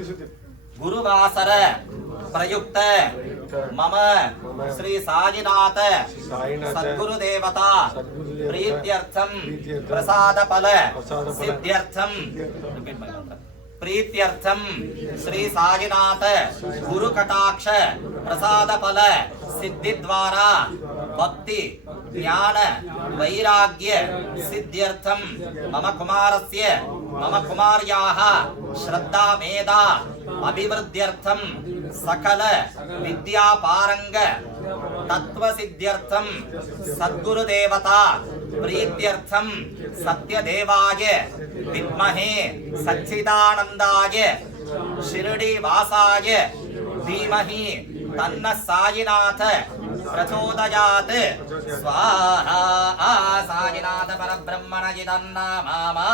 गुरुवासर प्रयुक्त मम श्री साईनाथ सद्गुरुदेवता प्रीत्यर्थम प्रसाद फल सिद्ध्यर्थम प्रीत्यर्थम श्री साईनाथ गुरु कटाक्ष प्रसाद फल सिद्धि द्वारा भक्ति ज्ञान वैराग्य सिद्ध्यर्थम मम कुमारस्य मम कुमार्याः श्रद्धा मेधा अभिवृद्ध्यर्थम सकल विद्या पारंग तत्व सिद्ध्यर्थम सद्गुरुदेवता प्रीत्यर्थम सत्यदेवाय विद्महे सच्चिदानंदाय शिरडी वासाय धीमहि तन्न साईनाथ प्रचोदयात् स्वाहा साईनाथ परब्रह्मण जिदन्नामा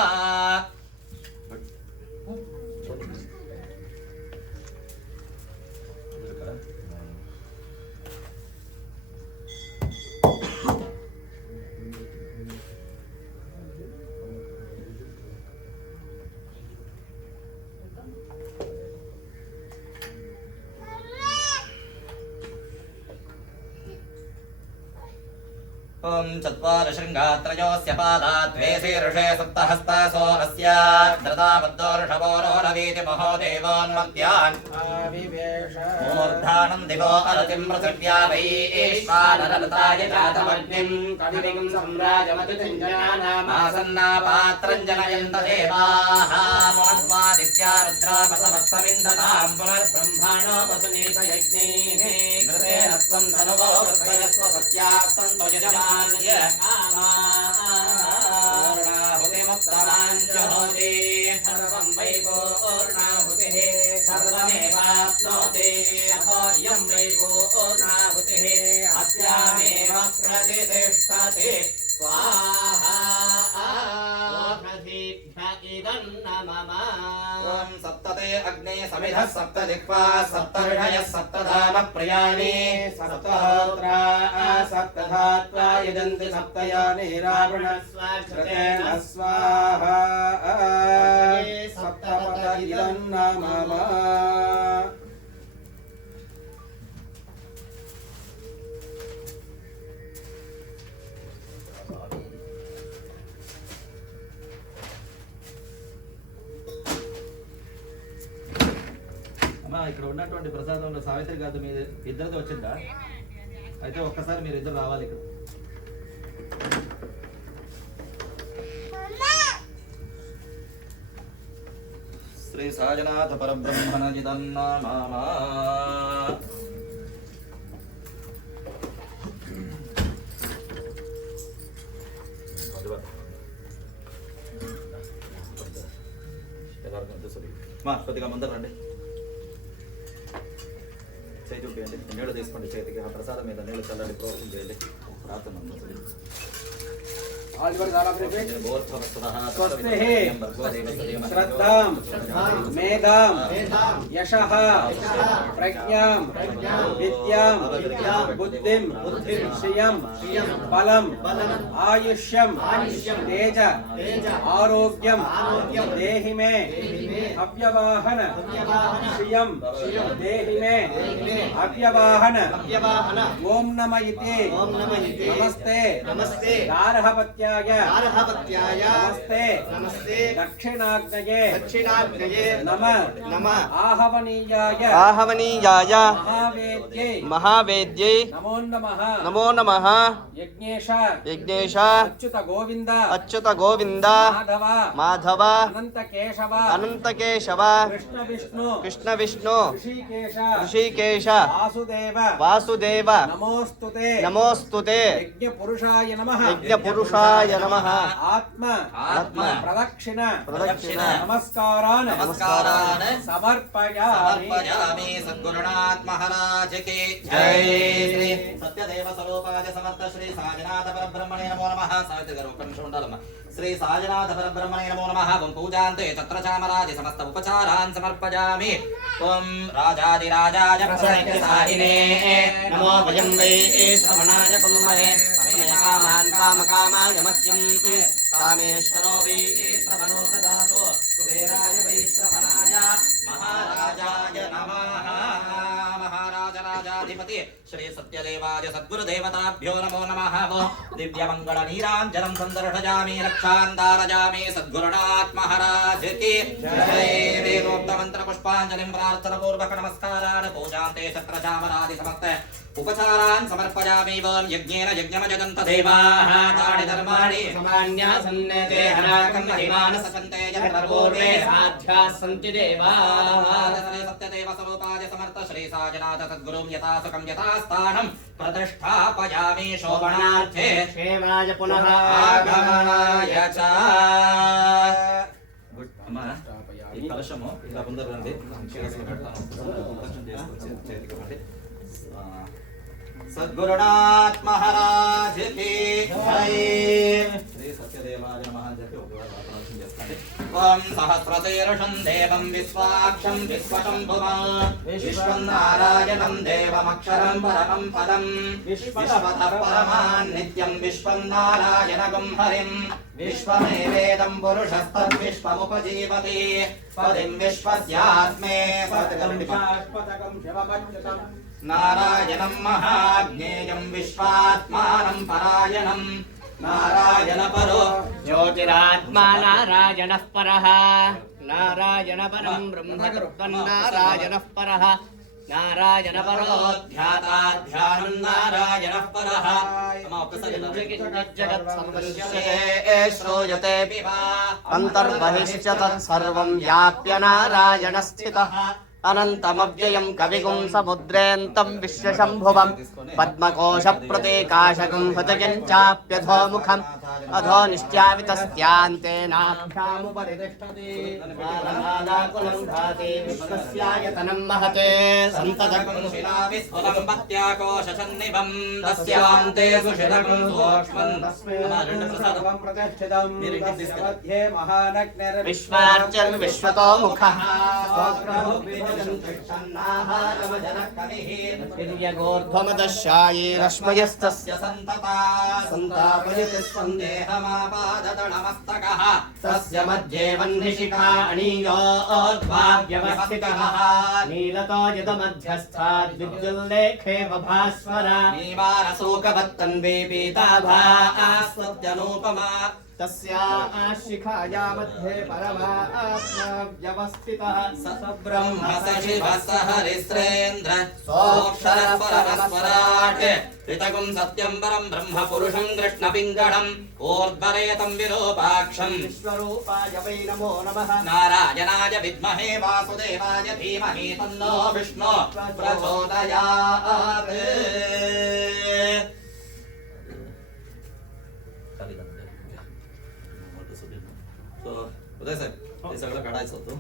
ओम चत्वार शृंगात्रयोस्य पादा द्वे शीर्षे सप्तहस्तासो अस्य धृताबद्धो ऋषभो महोदेवोन्मत्यान् मूर्धानं दिवो अरतिं पृथिव्या वैश्वानरलताय जातमग्निं कविं सम्राजमतिञ्जनानामासन्ना पात्रं जनयन्त देवाः मुनस्वादित्या रुद्रापसवत्समिन्धतां पुनर्ब्रह्माणो वसुनीतयज्ञैः घृतेन त्वं धनुवो वृद्धयस्व सत्याः सन्तो यजमानः पूर्णाहुतिमुत्तमाञ्जहोति सर्वं वै पूर्णाहुतिः सर्वमेवाप्नोति अथो इयं वै पूर्णाहुतिः अस्यामेव प्रतिष्ठति स्वाहा इदं नमः ओम सप्तते अग्ने समिधः सप्तदिक्पा सप्तर्षयः सप्तधाम प्रियाणि सप्तहोत्रा सप्तधात्वा यजन्ति सप्तयानि रावणस्वाक्षतेन स्वाहा सप्तपद इदं नमः ఇక్కడ ఉన్నటువంటి ప్రసాదంలో సావిత్రి గారు మీ ఇద్దరిది వచ్చిందా అయితే ఒక్కసారి మీరు ఇద్దరు రావాలి ఇక్కడ శ్రీ సాజనాథ పరబ్రహ్మణ జిదన్నామా కొద్దిగా ముందర రండి చేయి చూపించండి నీళ్ళు తీసుకోండి చేతికి ఆ ప్రసాదం మీద నీళ్ళు చల్లండి ప్రోత్సహం చేయండి ప్రార్థన श्रद्धां मेधां यशः प्रज्ञां विद्यां बुद्धिं श्रियं बलं आयुष्यं तेज आरोग्यं देहि मे अव्यवाहन श्रियं देहि मे अव्यवाहन ओम नमः इति नमस्ते गार्हपत्याय नमस्ते दक्षिणाग्नये नमः आहवनीयाय महावेद्यै नमो नमः यज्ञेश अच्युत गोविंद माधव अनंत केशव कृष्ण विष्णु ऋषिकेश वासुदेव नमोस्तुते यज्ञपुरुषाय नमः आत्म प्रदक्षिण नमस्कारान् समर्पयामि सद्गुरुनाथ महाराज की जय। श्री सत्यदेव स्वरूपाय समर्थ श्री साईनाथ परब्रह्मणे नमो नमः। श्री साईनाथ परब्रह्मणे नमो नमः। ओम पूजान्ते तत्र चामराज समस्त उपचारान् समर्पयामि। ओम राजाधिराजाय प्रसन्नसाहिने नमो वयं वै श्रवणाय कुर्महे कामान् कामकामाय मह्यं कामेश्वरो वै श्रवणो ददातु कुबेराय वै श्रवणाय महाराज पीठाधिपति श्री सत्यदेवाय सद्गुरुदेवताभ्यो नमो नमः दिव्यमंगल नीरांजनं संदर्शयामि रक्षान्दारयामि सद्गुरुनाथ महाराज की जय वेदोक्त मंत्र पुष्पांजलिं प्रार्थना पूर्वक नमस्कारान् पूजान्ते छत्रचामरादि समस्त उपचारान् समर्पयामि वं यज्ञेन यज्ञमजगन्त देवाः तानि धर्माणि समान्या सन्नेते हराकं महिमान सकन्ते यत्पूर्वे साध्याः सन्ति देवाः सत्यदेव स्वरूपाय समर्थ श्री साजनाथ सद्गुरुं यथा सुखं यथा स्थानं प्रतिष्ठापयामि शोभनार्थे क्षेमाय पुनः आगमनाय च అమ్మా ఈ కలశము ఇలా ముందర రండి శిరస్సులో పెడతాను దర్శనం చేసుకొని చేతికి ఇవ్వండి సద్గురునాథ్ మహారాజ్ కి జై శ్రీ సత్యదేవాయ నమః అని చెప్పి ఒకవేళ ప్రార్థన చేసుకోండి ఓం సహస్రశీర్షం దేవం విశ్వాక్షం విశ్వశంభువం విశ్వం నారాయణం దేవమక్షరం పరమం పదం విశ్వతః పరమాన్ నిత్యం విశ్వం నారాయణగం హరిం విశ్వమేవేదం పురుషస్తద్విశ్వముపజీవతి పదిం విశ్వస్యాత్మే శాశ్వతకం శివమచ్యుతం నారాయణం మహాజ్ఞేయం విశ్వాత్మానం పరాయణం నారాయణ పరో జ్యోతిరాత్మా నారాయణః పరః నారాయణ పరం బ్రహ్మ నారాయణః పరః నారాయణ ధ్యానం నారాయణ పరః జగత్ సందృశ్యతే శ్రూయతే అంతర్బహిశ్చ తత్సర్వం వ్యాప్య నారాయణ స్థితః అనంతమవ్యయం కవిగుం సముద్రేంతం విశ్వశంభువం పద్మకోశ ప్రతీకాశకం హృదయం చాప్యధోముఖం అధో నిశ్చావితస్త్యాంతే నాభ్యాముపరి తిష్టతి నారాయణాకులం భాతి విశ్వస్యాయతనం మహతే సంతతకం శిలావిస్ఫులం పత్యాకోశసన్నిభం తస్యాంతే సుషిరకం సూక్ష్మం సర్వం ప్రతిష్ఠితం మీరు ఇంటికి తీసుకెళ్ళండి. మధ్యే మహానగ్నిర్ విశ్వార్చన్ విశ్వతో ముఖః ర్ధ్వమదశాయేరశ్మయస్తస్య సంతాపయతి సందేహమాపాదతళమస్తకః తస్య మధ్యే వహ్నిశిఖా అణీయోద్భావ్యవస్థితః నీలతో యదమధ్యస్థాద్ విద్యుల్లేఖేవ భాస్వర నీవారశోకవత్తన్వే పీతాభాస్వత్యనూపమా తస్యాశిఖాయా మధ్యే పరమాత్మా వ్యవస్థితః బ్రహ్మ సశివ సహరిశ్రేంద్ర సోక్షరః పరమస్వరాట్ ऋतगुं सत्यं परं ब्रह्म पुरुषं कृष्णपिङ्गळं ऊर्ध्वरेतं विरूपाक्षं విశ్వరూపాయ వై నమో నమః नारायणाय विद्महे वासुदेवाय धीमहि तन्नो विष्णु प्रचोदयात् तो उदय साहेब हे सगळं काढायचं होतं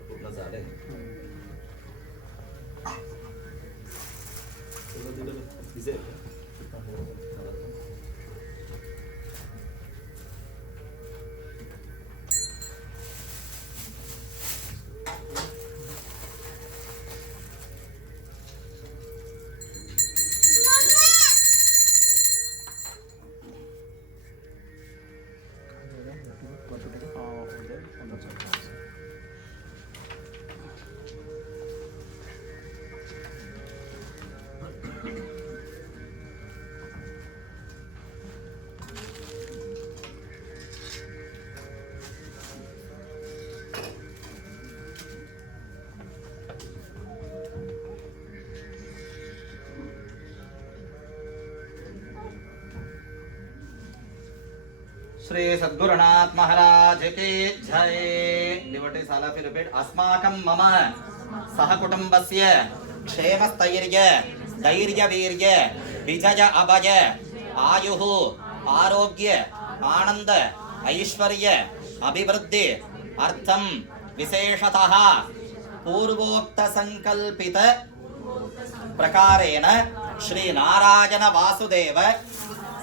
पूर्ण झाले श्री सद्गुरुनाथ महाराज की जय devotees all of you repeat अस्माकं मम सहकुटुम्बस्य क्षेमस्थैर्य धैर्यवीर्य विजय अभय आयुः आरोग्य आनंद ऐश्वर्य अभिवृद्धि अर्थं विशेषतः पूर्वोक्त संकल्पित प्रकारेण श्री नारायण वासुदेव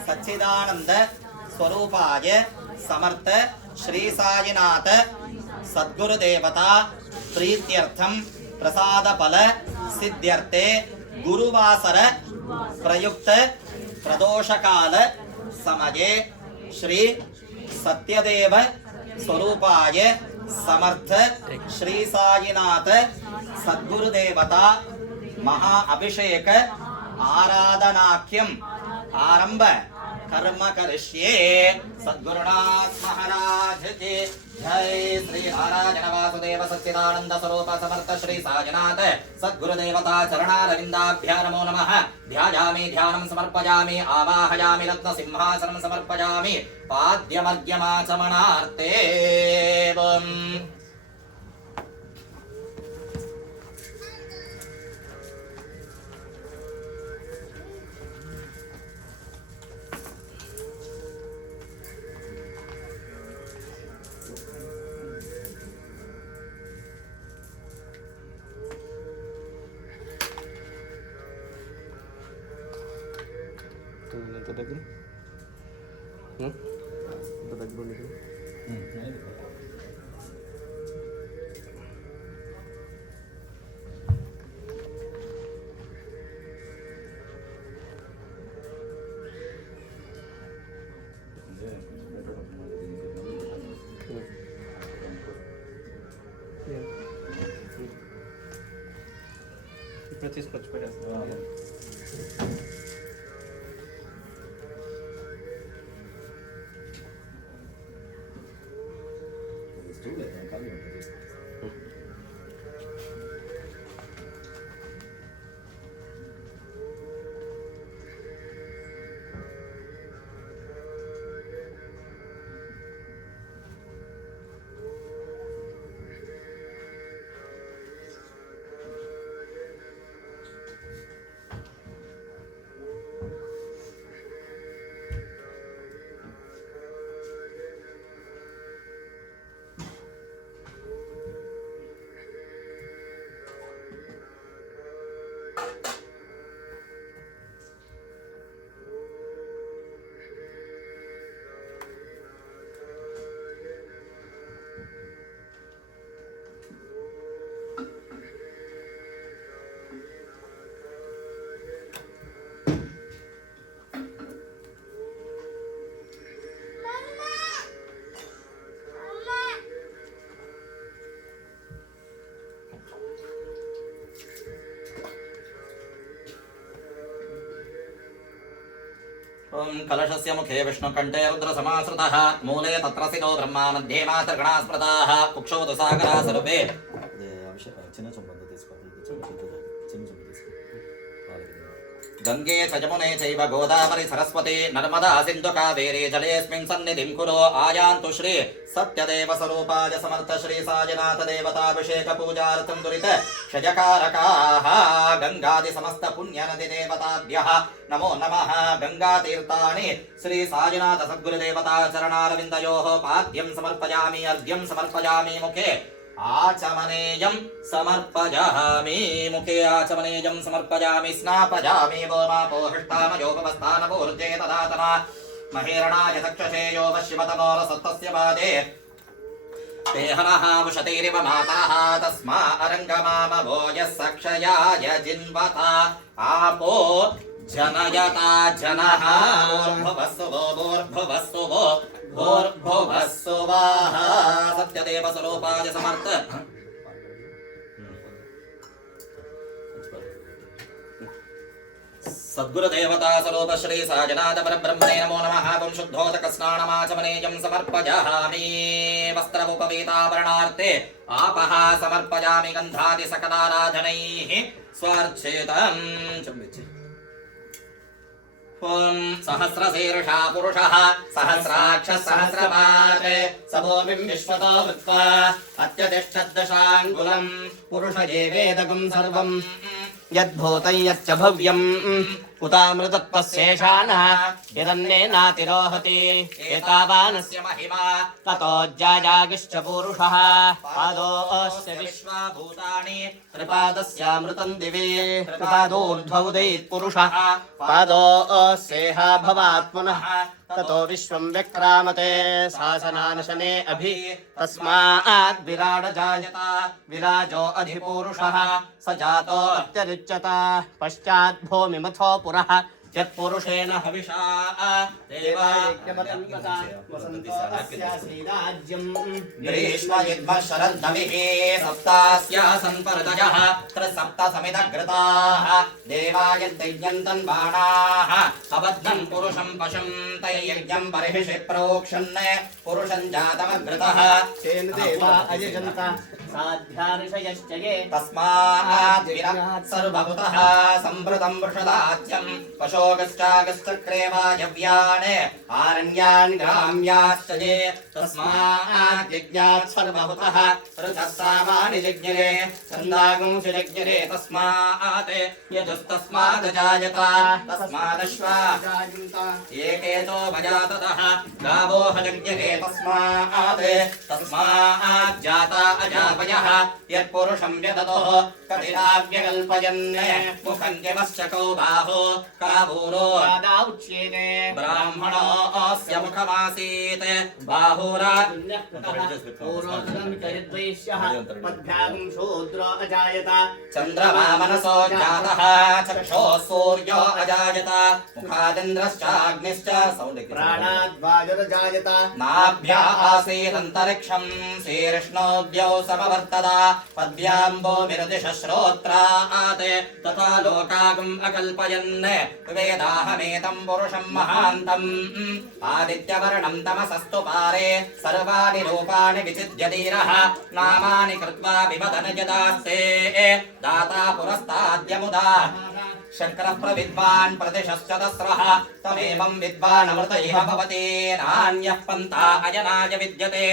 सच्चिदानंद स्वरूपाय समर्थ श्री साईनाथ सद्गुरुदेवता प्रीत्यर्थम प्रसाद फल सिद्ध्यर्थे गुरुवासर प्रयुक्त प्रदोषकाल समये श्री सत्यदेव स्वरूपाय समर्थ श्री साईनाथ सद्गुरुदेवता महा अभिषेक आराधनाख्यम आरंभ कर्म करिष्ये। सद्गुरुनाथ महाराज की जय। श्री नारायण वासुदेव सच्चिदानंद स्वरूप समर्थ श्री साईनाथ सद्गुरुदेवता चरणारविंदाभ्या नमो नमः। ध्यायामि ध्यानं समर्पयामि आवाहयामि रत्न सिंहासनं समर्पयामि पाद्यमर्घ्यमाचमनार्थे। ఇప్పుడు తీసుకొచ్చి పెట్టేస్తాను. कलशस्य मुखे विष्णुकण्ठे रुद्रसमाश्रितः मूले तत्र स्थितो ब्रह्मा मध्ये मातृगणा स्मृताः कुक्षौ तु सागरा स्वरूपे गंगे च यमुने चैव गोदावरी सरस्वती नर्मदा सिन्धु कावेरी जलेऽस्मिन् सन्निधिं कुरु आयान्तु श्री सत्यदेव स्वरूपाय समर्थ श्री साईनाथ देवताभिषेक पूजार्थं दुरित क्षयकारकाः गंगादि समस्त पुण्य नदी देवताभ्यः नमो नमः। गंगातीर्थानि श्री साईनाथ सद्गुरुदेवता चरणारविन्दयोः पाद्यं समर्पयामि अर्घ्यं समर्पयामि मुखे आचमनेयं समर्पयामि मुखे आचमनेयं समर्पयामि स्नापयामि गोमापोहिष्टामयोपवस्थानपूर्जे तदातना महेरणाय चक्षुषे यो वश्यमतमोरसत्तस्य पादे ते हरः वशतेरिव मातरः तस्मा अरङ्गमामवो यः सक्षयाय जिन्वता आपो जनयता जनः भूर्भुवस्सुवो भूर्भुवस्सुवाः सत्यदेव स्वरूपाय समर्थ सद्गुरुदेवता स्वरूप श्री साईनाथ परब्रह्मणे नमो नमः। ॐ शुद्धोदक स्नानमाचमनेयं समर्पयामि वस्त्रमुपवीताभरणार्थे आपः समर्पयामि गन्धादि सकलाराधनैः स्वार्चितम्। ॐ सहस्रशीर्षा पुरुषः सहस्राक्षः सहस्रपात् समोऽमिं विश्वतो भूत्वा अत्यतिष्ठद्दशाङ्गुलम् पुरुष एवेदकं सर्वम् यद्भूतं यच्च भव्यम् उतामृतत्वस्येषानः यदन्नेनातिरोहति एतावानस्य महिमा ततो ज्यायागिश्च पूरुषः पादोऽस्य विश्वभूतानि त्रिपादस्यामृतं दिवे त्रिपादोर्ध्वौदैत्पुरुषः पादोऽस्येह भवात्मनः ततो विश्वं व्यक्रामते शासनानशने अभि तस्मात् विराड जायत विराजो अधिपूरुषः स जातो अत्यरिच्यत पश्चात् भूमिमथो पुरः यत्पुरुषेण हविषा ग्रीष्म शरद्नविः सप्तास्यासन् परदयः त्रिसप्तसमिदघृताः देवाय यज्ञन्तन् बाणाः अबद्धन् पुरुषं पशुं तैर्यज्ञं बर्हिषि प्रोक्षन् पुरुषं जातमघृतः तेन देवा अयजन्त साध्यार्षयश्च ये तस्मात् विराट् सर्वभूतः सम्भृतं वृषदाज्यं पशोगश्चागश्चक्रे वायव्यान् आरण्यान् ग्राम्याश्च ये तस्मात् यज्ञात् सर्वभूतः ऋतः सामानि जिज्ञरे छन्दागुंसि जिज्ञरे तस्मात् यजुस्तस्मात् जायत तस्मादश्वा एकेतो भजाततः गावो हजज्ञरे तस्मात् जाता अजापयः यत्पुरुषं व्यदतोः कतिराव्यकल्पयन् मुखं यमश्चकौ बाहो कावूरो उच्येते ब्राह्मणोऽस्य मुखमासीत् बाहुरा पद्भ्यागं शूद्रो अजायत चन्द्रमा मनसो जातः चक्षुः सूर्यो अजायत मुखादिन्द्रश्चाग्निश्च प्राणाद्वायुरजायत नाभ्या आसीदन्तरिक्षं शीर्ष्णोद्यौ समवर्तदा पद्भ्याम्बो विरदिशश्रोत्रात् तथा लोकागम् अकल्पयन् वेदाहमेतं पुरुषं महान्तम् आदित्यवर्णं तमसस्तु पारे सर्वाणि रूपाणि विचिद्य धीरः नामानि कृत्वा विवदन यदास्ते दाता पुरस्ताद्यमुदा शङ्करः प्रविद्वान् प्रतिशश्चतस्रः तमेवं विद्वानमृत इह भवति नान्यः पन्था अयनाय विद्यते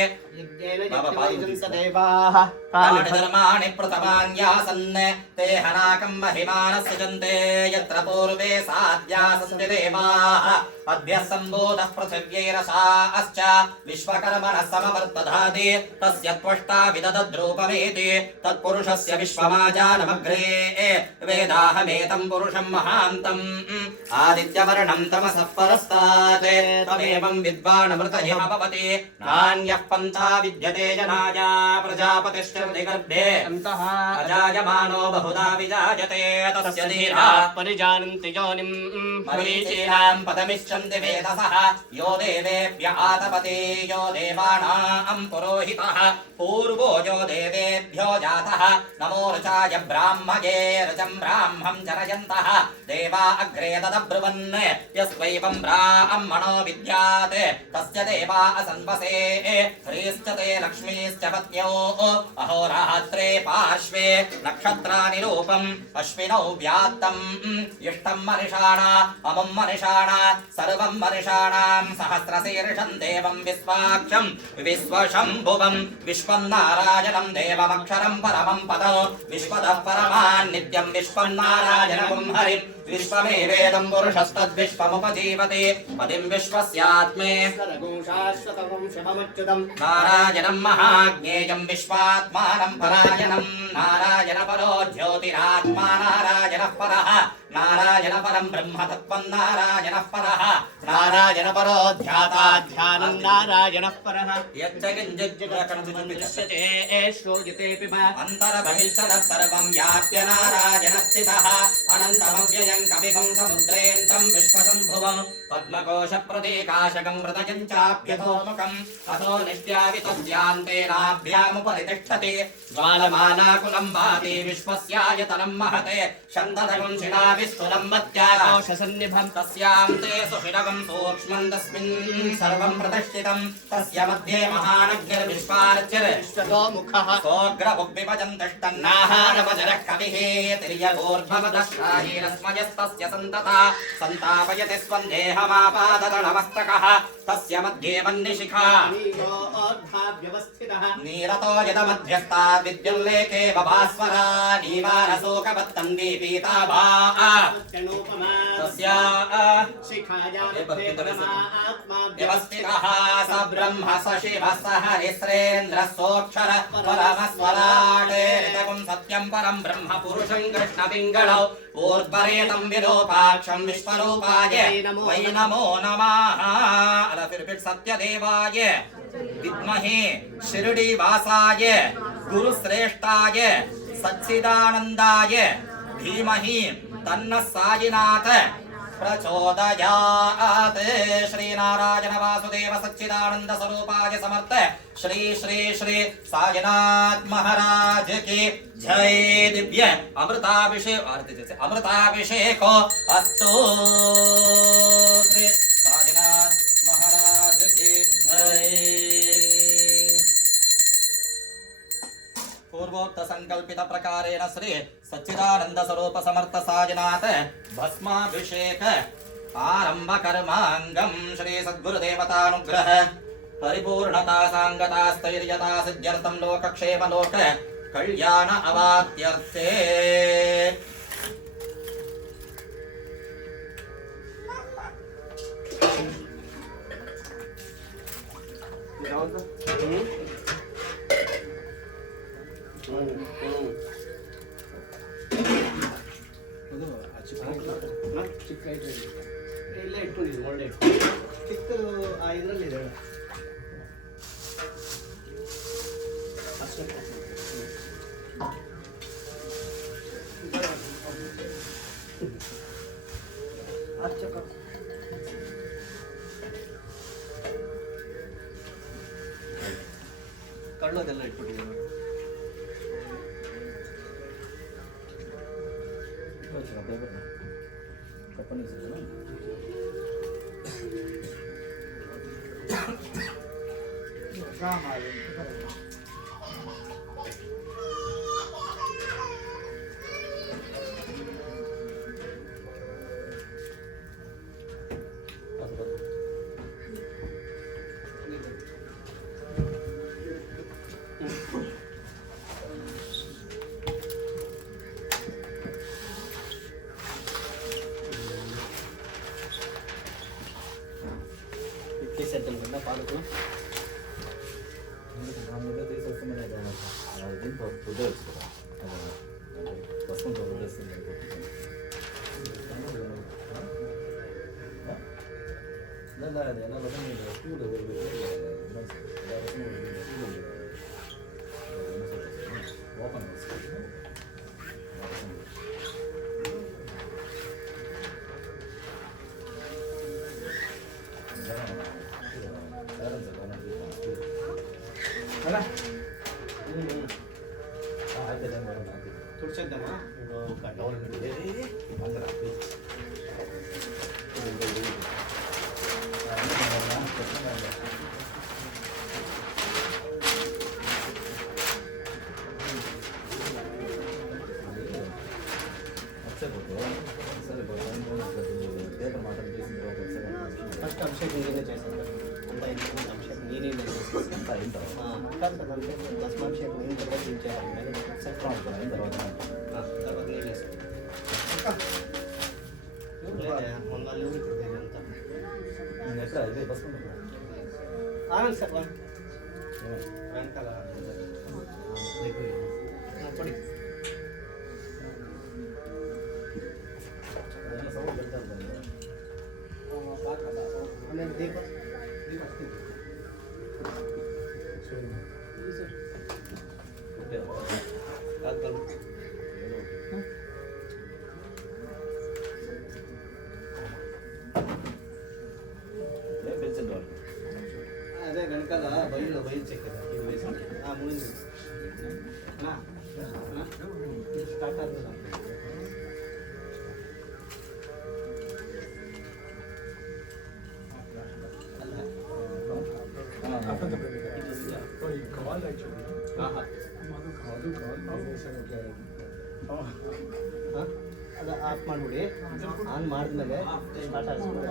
धर्माणि प्रथमान्यासन् ते हनाकं महिमानः सृजन्ते यत्र पूर्वे साध्यासन्ति देवाः अद्भ्यः सम्भूतः पृथिव्यैरसाश्च विश्वकर्मणः समवर्तधाति तस्य त्वष्टा विदधद्रूपमेति तत्पुरुषस्य विश्वमाजानमग्रे वेदाहमेतं पुरुषं महान्तम् आदित्यवर्णं तमसः परस्तात् तमेवं विद्वानमृत इह भवति नान्यः पन्था विद्यते जनाय प्रजापतिश्च गर्भे अजायमानो बहुधा विजायते तस्य धीराः परिजानन्ति योनिं मरीचीनां पदमिच्छन्ति वेदसः यो देवेभ्य आतपते यो देवानां पुरोहितः पूर्वो यो देवेभ्यो जातः नमो ऋचाय ब्राह्मये ऋचं ब्राह्मं जनयन्तः देवा अग्रे तदब्रुवन् यस्वैवं ब्राह्मणो विद्यात् तस्य देवा असन्वसे ह्रीश्च ते लक्ष्मीश्च पत्न्यो अहोरात्रे पार्श्वे नक्षत्राणि रूपम् अश्विनौ व्यात्तम् इष्टं मनिषाणा अमुं मनिषाणा सर्वं मनिषाणां सहस्रशीर्षं देवं विश्वाक्षं विश्वशम्भुवं विश्वं नारायणं देवमक्षरं परमं पदं विश्वतः परमान् नित्यं विश्वं नारायणं हरिं विश्वमेवेदं पुरुषस्तद्विश्वमुपजीवते पदिं विश्वस्यात्मे नारायणं महाज्ञेयं विश्वात्मानं परायणं नारायण परो ज्योतिरात्मा नारायणः परः नारायण परं ब्रह्मतत्त्वं नारायणः परः नारायण परो ध्याता ध्यानं नारायणः परः यच्च किञ्चिज्जगत्कण्ठुजुम्बिदस्यते श्रूयते पिब अन्तर्बहिष्ठः सर्वं व्याप्य नारायणः स्थितः अनन्तमव्ययं कविगं समुद्रेऽन्तं विश्वसम्भुवं पद्मकोशप्रतीकाशकं हृदयं चाप्यधोमुखम् अथो निष्ट्यावितस्यान्तेनाभ्यामुपरि तिष्ठति ज्वालमानाकुलं भाति विश्वस्यायतनं महते शन्दधगं शिलाविस्तुलं मत्याकोशसन्निभं तस्यां ते सुषिरवं सूक्ष्मं तस्मिन् सर्वं प्रतिष्ठितं तस्य मध्ये महानग्निर्विश्वार्चिर्विश्वतोमुखः सोऽग्रभुग्विभजं तिष्ठन्नाहारवजरः कविः तिर्यगोर्ध्ववदः शारीरस्मयस्तस्य सन्तता सन्तापयति स्वं देहमापादतलमस्तकः तस्य मध्ये वह्निशिखा नीरतो यदमध्यस्ताद् विद्युल्लेखे बभास्वरा नीवारशोकवत्तन्वी पीताभा तनुपमा तस्या व्यवस्थितः स ब्रह्म स शिवः स हरिश्रेन्द्रः सोऽक्षर परमस्वराट् ऋतगुं सत्यं परं ब्रह्म पुरुषं कृष्णपिङ्गलौ ऊर्ध्वरेतं विरूपाक्षं विश्वरूपाय वै नमो नमः अलफिर्पिट् सत्यदेवाय विद्महे शिरडीवासाय गुरुश्रेष्ठाय सच्चिदानन्दाय धीमहि तन्नः सायिनाथ प्रचोदयात् श्री नारायण वासुदेव सच्चिदानंद स्वरूपाय समर्थ श्री श्री श्री साईनाथ महाराज की जय। दिव्य अमृताभिषेको अस्तु श्री साईनाथ महाराज की जय। पूर्वोक्त संकल्पित प्रकारेण श्री सच्चिदानंद स्वरूप समर्थ साईनाथ भस्माभिषेक आरंभ कर्मांगम श्री सद्गुरुदेवतानुग्रह परिपूर्णता सांगता स्थैर्यता सिद्ध्यर्थं लोकक्षेम लोक कल्याण अवाप्त्यर्थे। ಇಲ್ಲೇ ಇಟ್ಕೊಂಡಿದ್ದೀನಿ ಒಳ್ಳೆ ಚಿಕ್ಕದು ಇದರಲ್ಲಿದೆ ಅಷ್ಟೇ ಕಳ್ಳು ಅದೆಲ್ಲ ಇಟ್ಬಿಟ್ಟಿದ್ದೀನಿ సెట్ పాలకు ತುಡ್ಸಿದ್ದಮ್ಮ ఫస్ట్ అభిషేక్ నీరే చేశాను అంతా ఇంత అభిషేక్ నీరే దశమాభిషేకం అయిన తర్వాత దించేయాలి తర్వాత నీళ్ళు వేస్తాను మొన్న ఊరికి ఆనంద్ సార్ వెనకాల పొడి దీపం అదే వెనకాల బయలు చెక్కారు ఇది వేసింది మునింది స్టార్ట్ అవుతుంది ಅದು ಆಫ್ ಮಾಡಿಬಿಡಿ ಆನ್ ಮಾಡಿದ್ಮೇಲೆ ಸ್ಟಾರ್ಟ್ ಆಗಿಸ್ಬಿಡಿ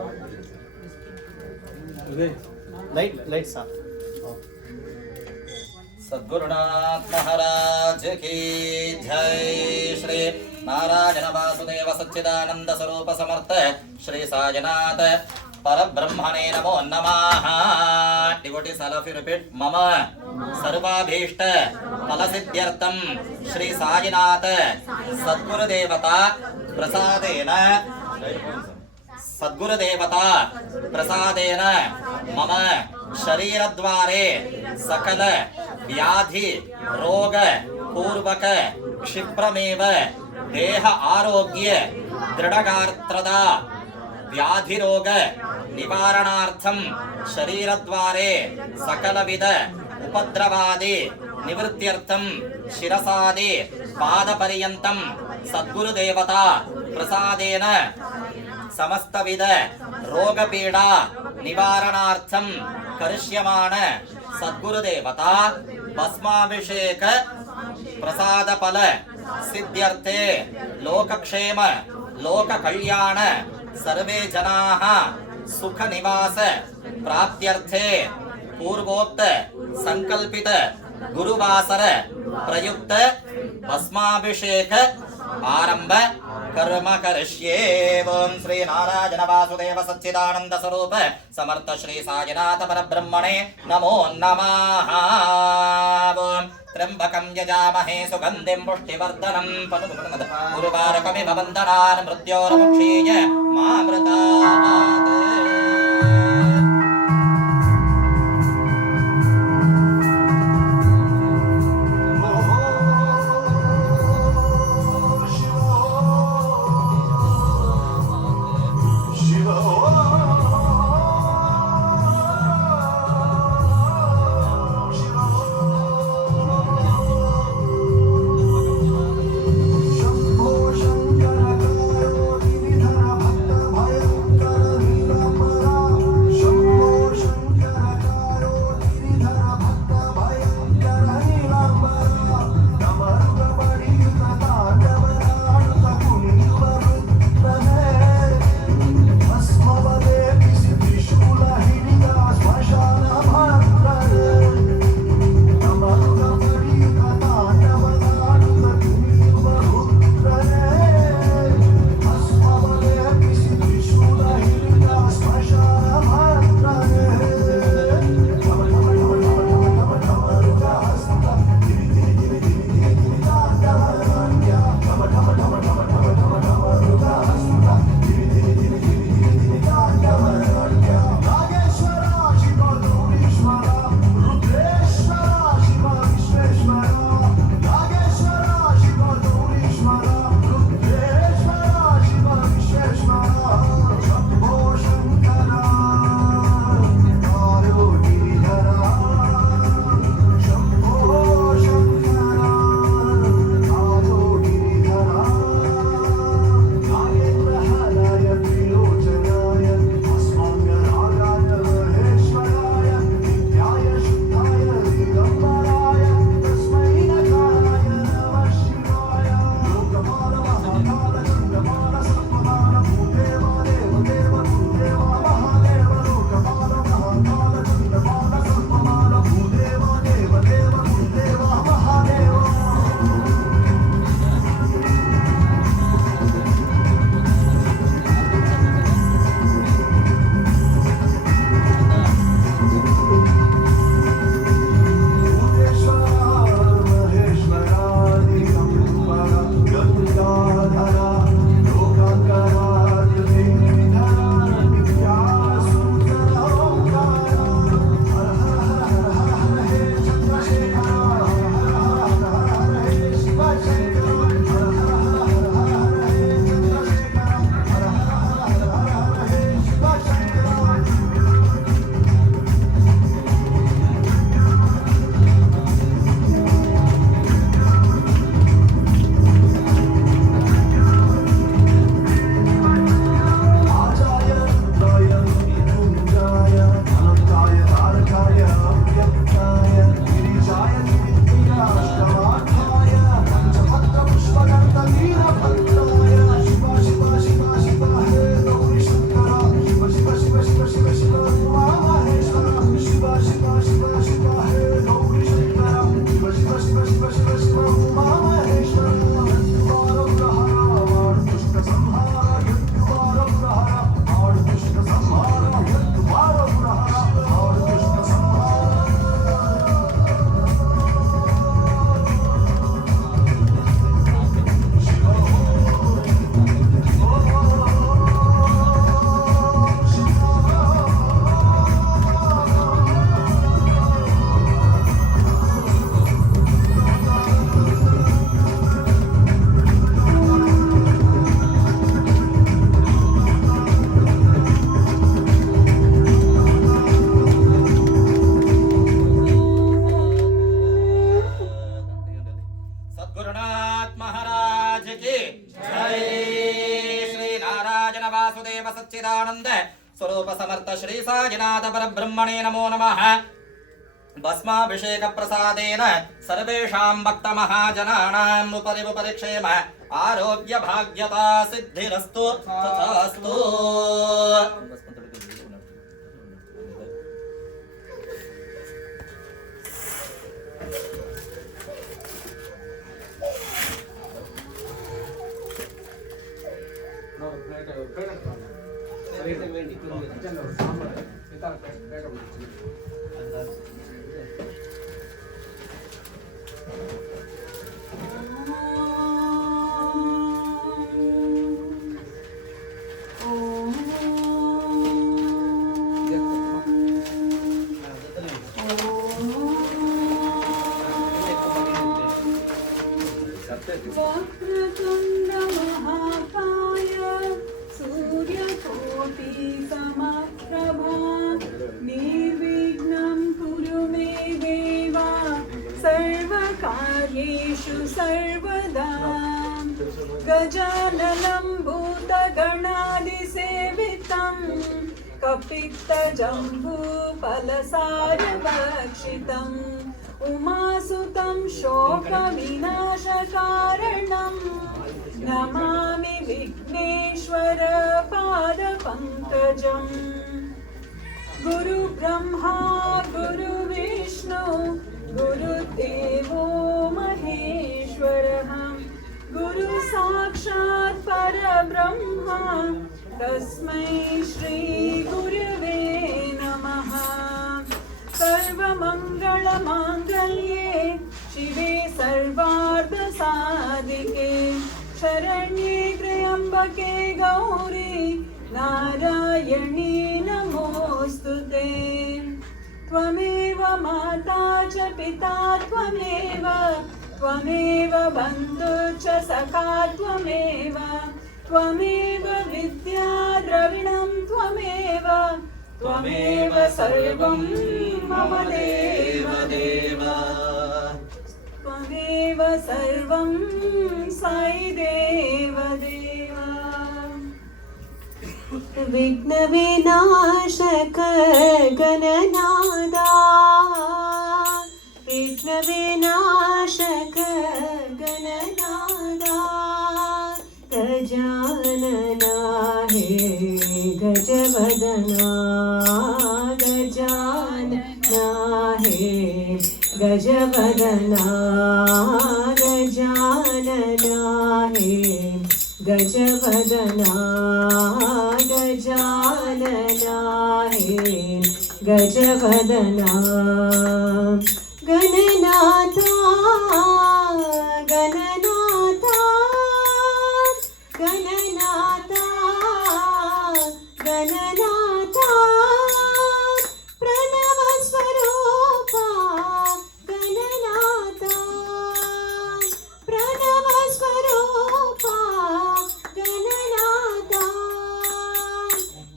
ಲೈಟ್ ಸಾಫ್ सद्गुरुनाथ महाराज की जय। श्री नारायण वासुदेव सच्चिदानंद स्वरूप समर्थ श्री साजनाथ परब्रह्मणे नमो नमः. Devotees all of you repeat. मम सर्वाभीष्ट फलसिद्ध्यर्थं श्री साजिनाथ सद्गुरुदेवता प्रसादेन मम शरीरद्वारे सकल व्याधि रोग पूर्वक क्षिप्रमेव देह आरोग्य दृढगात्रदा व्याधिरोग निवारणार्थं शरीरद्वारे सकलविध उपद्रवादि निवृत्त्यर्थं शिरसादि पादपर्यन्तं सद्गुरुदेवता प्रसादेन समस्तविध रोगपीडा निवारणार्थं करिष्यमाण सद्गुरुदेवता भस्माभिषेक प्रसादफल सिद्ध्यर्थे लोकक्षेम लोककल्याण सर्वे जनाः सुखनिवास प्राप्त्यर्थे पूर्वोक्त संकल्पित गुरुवासर प्रयुक्त भस्माभिषेक आरंभ कर्म करिष्ये. ओम श्री नारायण वासुदेव सच्चिदानंद स्वरूप समर्थ श्री साईनाथ परब्रह्मणे नमो नमः. त्र्यंबकं यजामहे सुगन्धिं पुष्टिवर्धनं उर्वारुकमिव बन्धनान् मृत्योर्मुक्षीय मामृतात्. स्वरूप समर्थ श्री साईनाथ परब्रह्मणे नमो नमः। भस्माभिषेक प्रसादेन सर्वेषां भक्त महाजनानां उपरि क्षेम आरोग्य भाग्यता सिद्धिरस्तु तथास्तु। वक्रतुण्ड महाकाय सूर्यकोटि समप्रभा निर्विघ्नं कुरु मे देव सर्वकार्येषु सर्वदा। गजाननं भूतगणादिसेवितं कपित्तजम्बूफलसारभक्षितम् उमासुतं शोकविनाशकारणं नमामि विघ्नेश्वर पादपङ्कजम्। गुरुब्रह्मा गुरुविष्णु गुरुदेवो महेश्वरः गुरुसाक्षात् परब्रह्मा तस्मै श्रीगुरवे नमः। सर्वमङ्गलमाङ्गल्ये शिवे सर्वार्थसाधिके शरण्ये त्र्यम्बके गौरी नारायणी नमोऽस्तुते। त्वमेव माता च पिता त्वमेव बन्धुश्च सखा त्वमेव विद्या द्रविणं त्वमेव सर्वं मम देव त्वमेव सर्वं साई देव विघ्नविनाशक गणनादा विघ्नविनाशक गणनादा गजानना हे गजवदना गजानना हे गजवदना गजानना हे गजवदना गजानना हे गजवदना। गणनाथा गणनाथा गणनाथा गणनाथा प्रणव स्वरूपा गणनाथा प्रणव स्वरूपा गणनाथा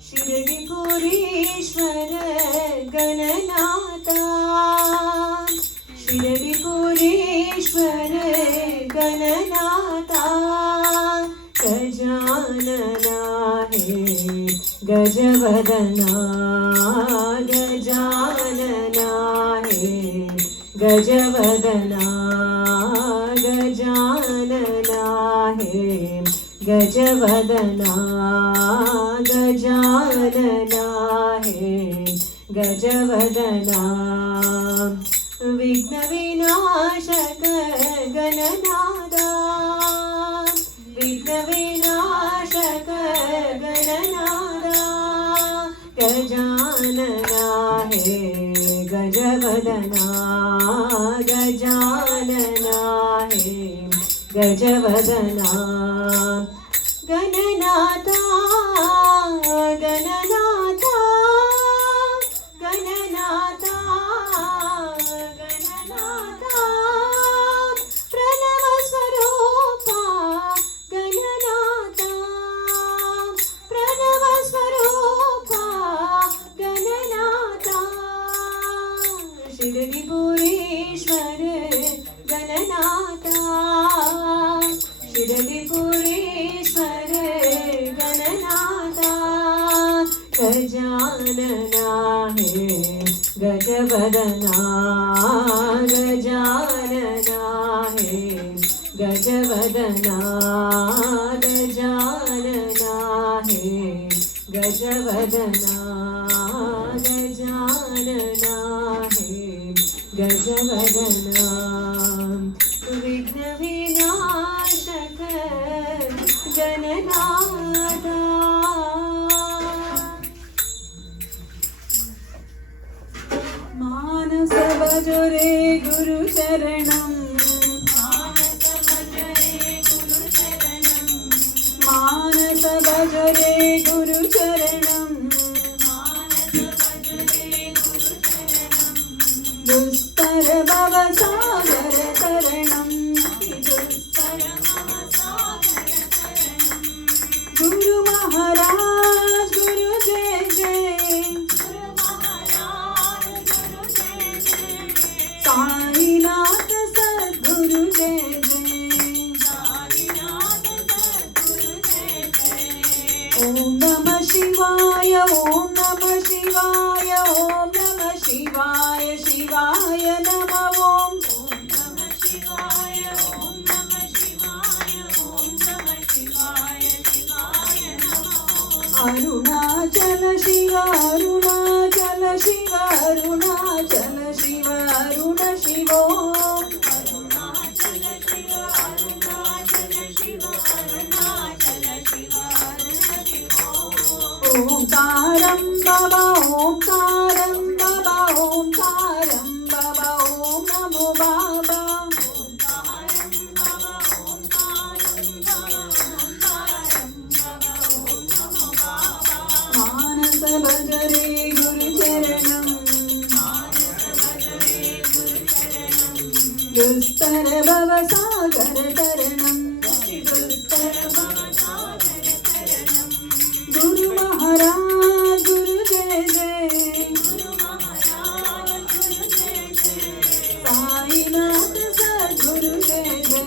शिरडिपुरीश्वर गणनाथा शिरडिपुरीश्वर गणनाथा गजानना हे गजवदना गजानना हे गजवदना गजानना हे गजवदना गजानना हे गजवदना। विघ्नविनाशक गणनादा विघ्नविनाशक गणनादा गजानना हे गजवदना गजानना हे गजवदना। गणनाथा गणनाथा गणनाथा गणनाथा प्रणव स्वरूपा गणनाथा प्रणव स्वरूपा गणनाथा शिरडिपुरीश्वर गणनाथा शिरडिपुरीश्वर गणनाथा हे गजवदना गजानना हे गजवदना गजानना हे गजवदना गजानना हे गजवदना विघ्नविनाशक गणनाथा मानस भजो रे गुरुचरणं मानस भजो रे गुरुचरणं दुस्तर भवसागर तरणं गुरु महाराज गुरु जय जय साईनाथ सद्गुरु जय जय ओम नमः शिवाय ओम नमः शिवाय ओम नमः शिवाय शिवाय नमः ओम नमः शिवाय ओम नमः शिवाय ओम नमः शिवाय शिवाय नमः अरुणाचल शिव अरुणाचल शिव अरुणाचल शिव अरुण शिव अरुणाचल शिव अरुणाचल शिव अरुणाचल शिव अरुण शिव ओंकारं बाबा ओंकारं बाबा ओंकारं बाबा ओम नमो बाबा ओंकारं बाबा ओंकारं बाबा ओंकारं बाबा ओम नमो बाबा मानस भज रे गुरुचरणं दुस्तर भवसागर तरणं दुस्तर भवसागर तरणं गुरु महाराज गुरु जय जय गुरु महाराज गुरु जय जय साईनाथ सद्गुरु जय जय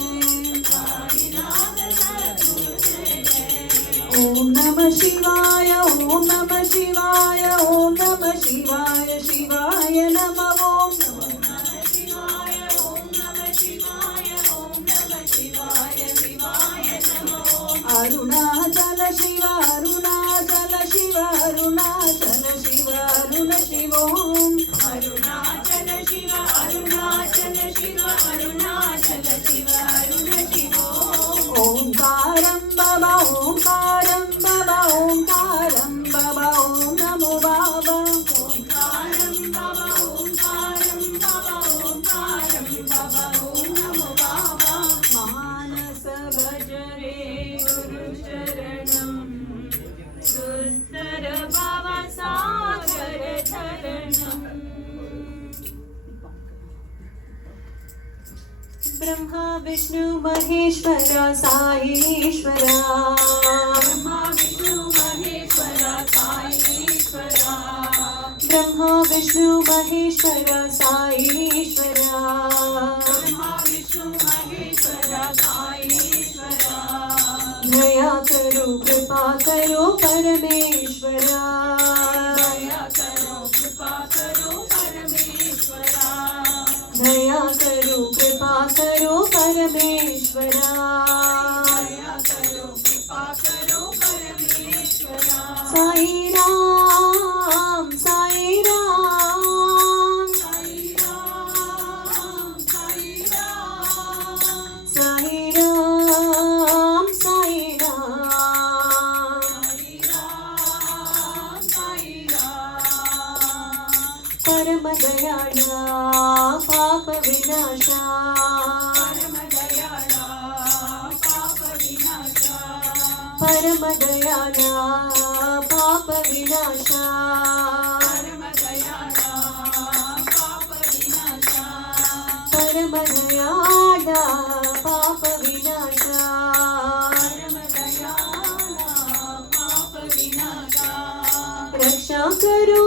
साईनाथ सद्गुरु जय जय ओम नमः शिवाय ओम नमः शिवाय ओम नमः शिवाय शिवाय नमः ओम नमः शिवाय ओम नमः शिवाय ओम नमः शिवाय शिवाय नमः ओम अरुणाचल शिव अरुणाचल शिव अरुणाचल शिव अरुण शिव ओम अरुणाचल शिव अरुणाचल शिव अरुणाचल शिव अरुण शिव ओंकारं बाबा ओंकारं बाबा ओंकारं बाबा ओम नमो बाबा ओंकारं बाबा ओंकारं बाबा ओंकारं बाबा ओम नमो बाबा मानस भज रे गुरुचरणं दुस्तर भवसागर तरणं ब्रह्मा विष्णु महेश्वरा साईश्वरा ब्रह्मा विष्णु महेश्वरा साईश्वरा ब्रह्मा विष्णु महेश्वरा साईश्वरा ब्रह्मा विष्णु महेश्वरा साईश्वरा दया करो कृपा करो परमेश्वरा दया करो कृपा करो परमेश्वरा दया करो कृपा करो परमेश्वरा दया करो कृपा करो परमेश्वरा साई राम साई राम साई राम साई राम साई राम साई राम साई राम परम दयाळा पाप विनाशा परम दयाळा पाप विनाशा परम दयाळा पाप विनाशा परम दयाळा पाप विनाशा परम दयाळा पाप विनाशा परम दयाळा पाप विनाशा रक्षा करो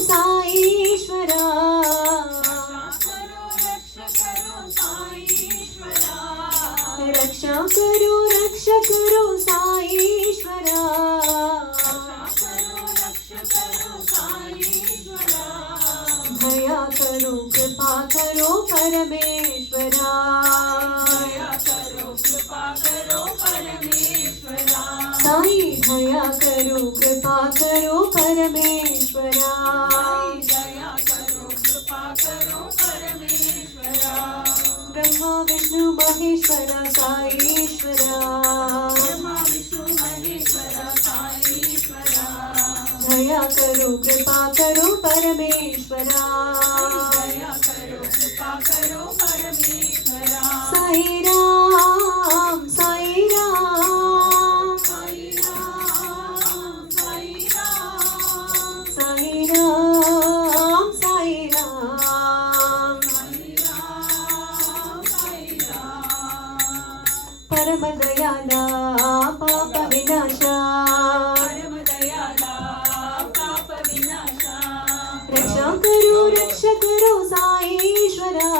साईश्वरा रक्षा करो साईश्वरा करो कृपा करो परमेश्वरा दया करो कृपा करो परमेश्वरा साई दया करो कृपा करो परमेश्वरा दया करो कृपा करो परमेश्वरा ब्रह्मा विष्णु महेश्वरा साईश्वरा ब्रह्मा विष्णु महेश्वरा साईश्वरा दया करो कृपा करो परमेश्वरा दया करो कृपा करो परमेश्वरा साई राम साई राम साई राम साई राम साई राम साई राम साई राम परम दयाला पाप विनाशा परम दयाला पाप विनाशा रक्षा करो साईश्वरा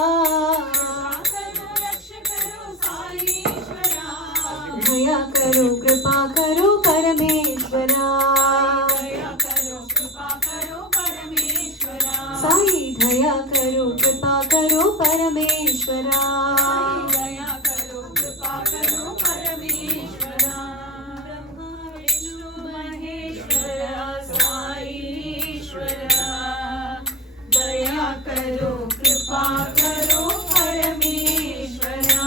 रक्ष करो साईश्वरा दया करो कृपा करो परमेश्वरा दया करो कृपा करो परमेश्वरा साई दया करो कृपा करो परमेश्वरा दया करो कृपा करो परमेश्वरा ब्रह्मा विष्णु महेश्वरा साईश्वरा दया करो कृपा करो परमेश्वरा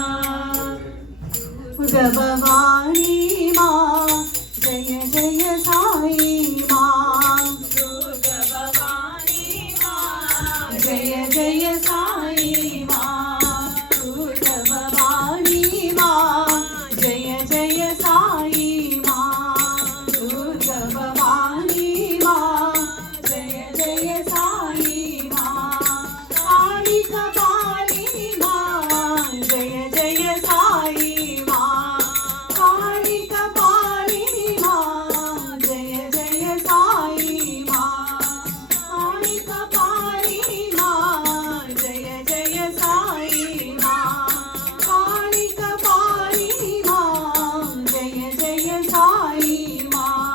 भगवानी माँ जय जय साई माँ दुर्गा भवानी माँ जय जय साई माँ दुर्गा भवानी माँ जय जय साई माँ दुर्गा भवानी माँ जय जय साई माँ काली कपालिनी माँ जय जय साई माँ काली कपालिनी माँ जय जय साई माँ काली कपालिनी माँ जय जय साई माँ काली कपालिनी माँ जय जय साई माँ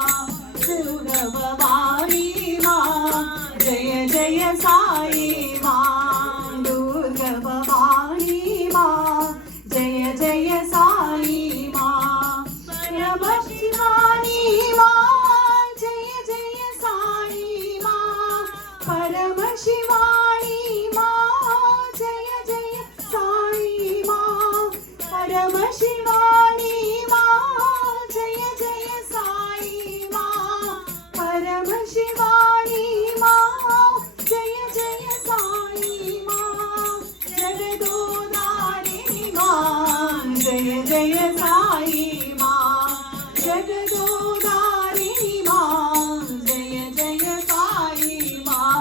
दुर्गा भवानी माँ जय जय साई माँ दुर्गा भवानी माँ जय जय साई माँ परम शिवानी माँ जय जय साई माँ परम शिवानी माँ जय जय साई माँ परम शिवानी माँ जय जय साई माँ परम शिवानी माँ जय जय साई माँ जगदोदारिणी माँ जय जय साई माँ जगदोदारिणी माँ जय जय साई माँ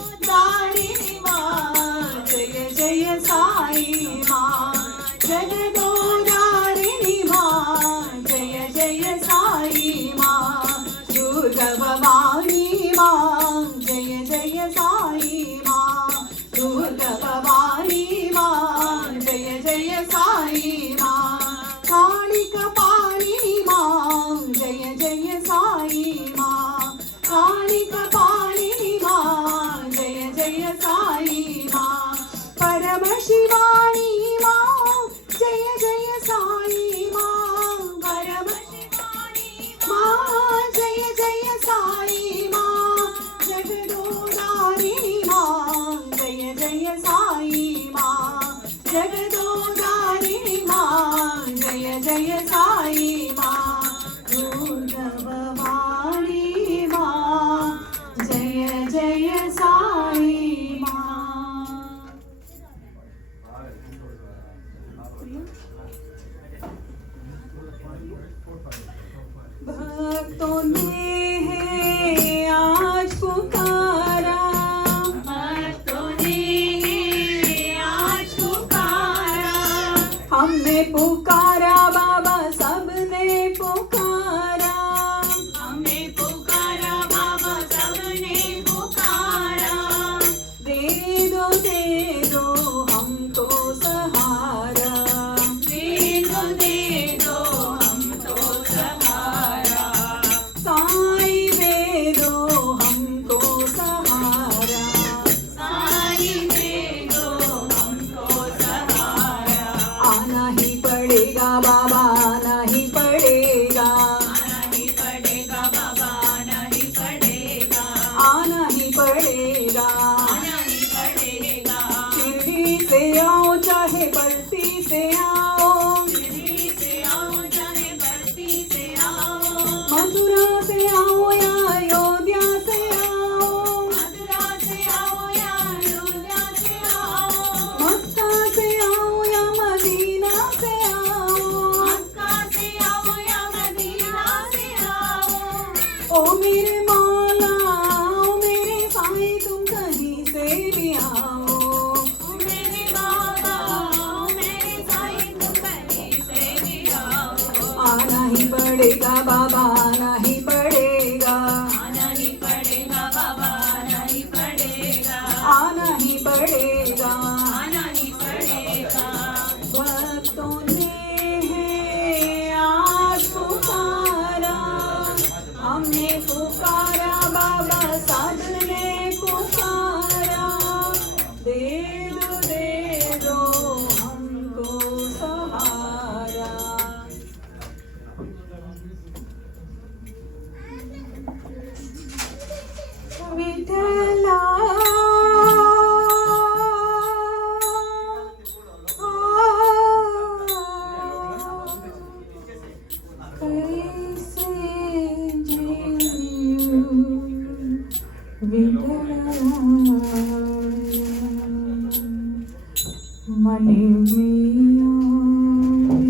जगदोदारिणी माँ जय जय साई माँ जगदोदारिणी माँ जय जय साई माँ दुर्गा भवानी माँ जय जय साई माँ दुर्गा भवानी माँ जय जय साई माँ काली कपालिनी माँ जय जय साई माँ काली कपालिनी माँ जय जय साई माँ परम शिवानी माँ जय जय साई माँ परम शिवानी माँ जय जय साई माँ जगदोदारिणी माँ जय जय साई माँ जगदोदारिणी माँ जय जय साई माँ दुर्गा भवानी माँ जय जय साई माँ भक्तों ने है आज पुकारा भक्तों ने आज पुकारा हमने पुकारा बाबा सबने पुकारा हमने पुकारा बाबा सबने पुकारा दे दो हमको सहारा दे दो हमको सहारा साई दे दो हमको सहारा पड़ेगा, नहीं पड़ेगा। शिरडी से आओ चाहे बस्ती से आओ, दिल्ली से आओ चाहे बस्ती से आओ, मथुरा से आओ या अयोध्या से आओ, मथुरा से आओ या अयोध्या से आओ, मक्का से आओ या मदीना से आओ, मक्का से आओ या मदीना से आओ। ओ मेरे मौला ओ मेरे साईं तुम कहीं से भी आओ, मेरे बाबा मेरे साईं तुम कहीं से भी आओ। आना ही पड़ेगा बाबा आना ही पड़ेगा, आना ही पड़ेगा बाबा, आना ही पड़ेगा, आना ही पड़ेगा। आना ही पड़ेगा। भक्तों ने आज पुकारा, हमने पुकारा बाबा साधु ने पुकारा, दे दो हमको सहारा। विठला कैसे जियूं विठला, मन में आवे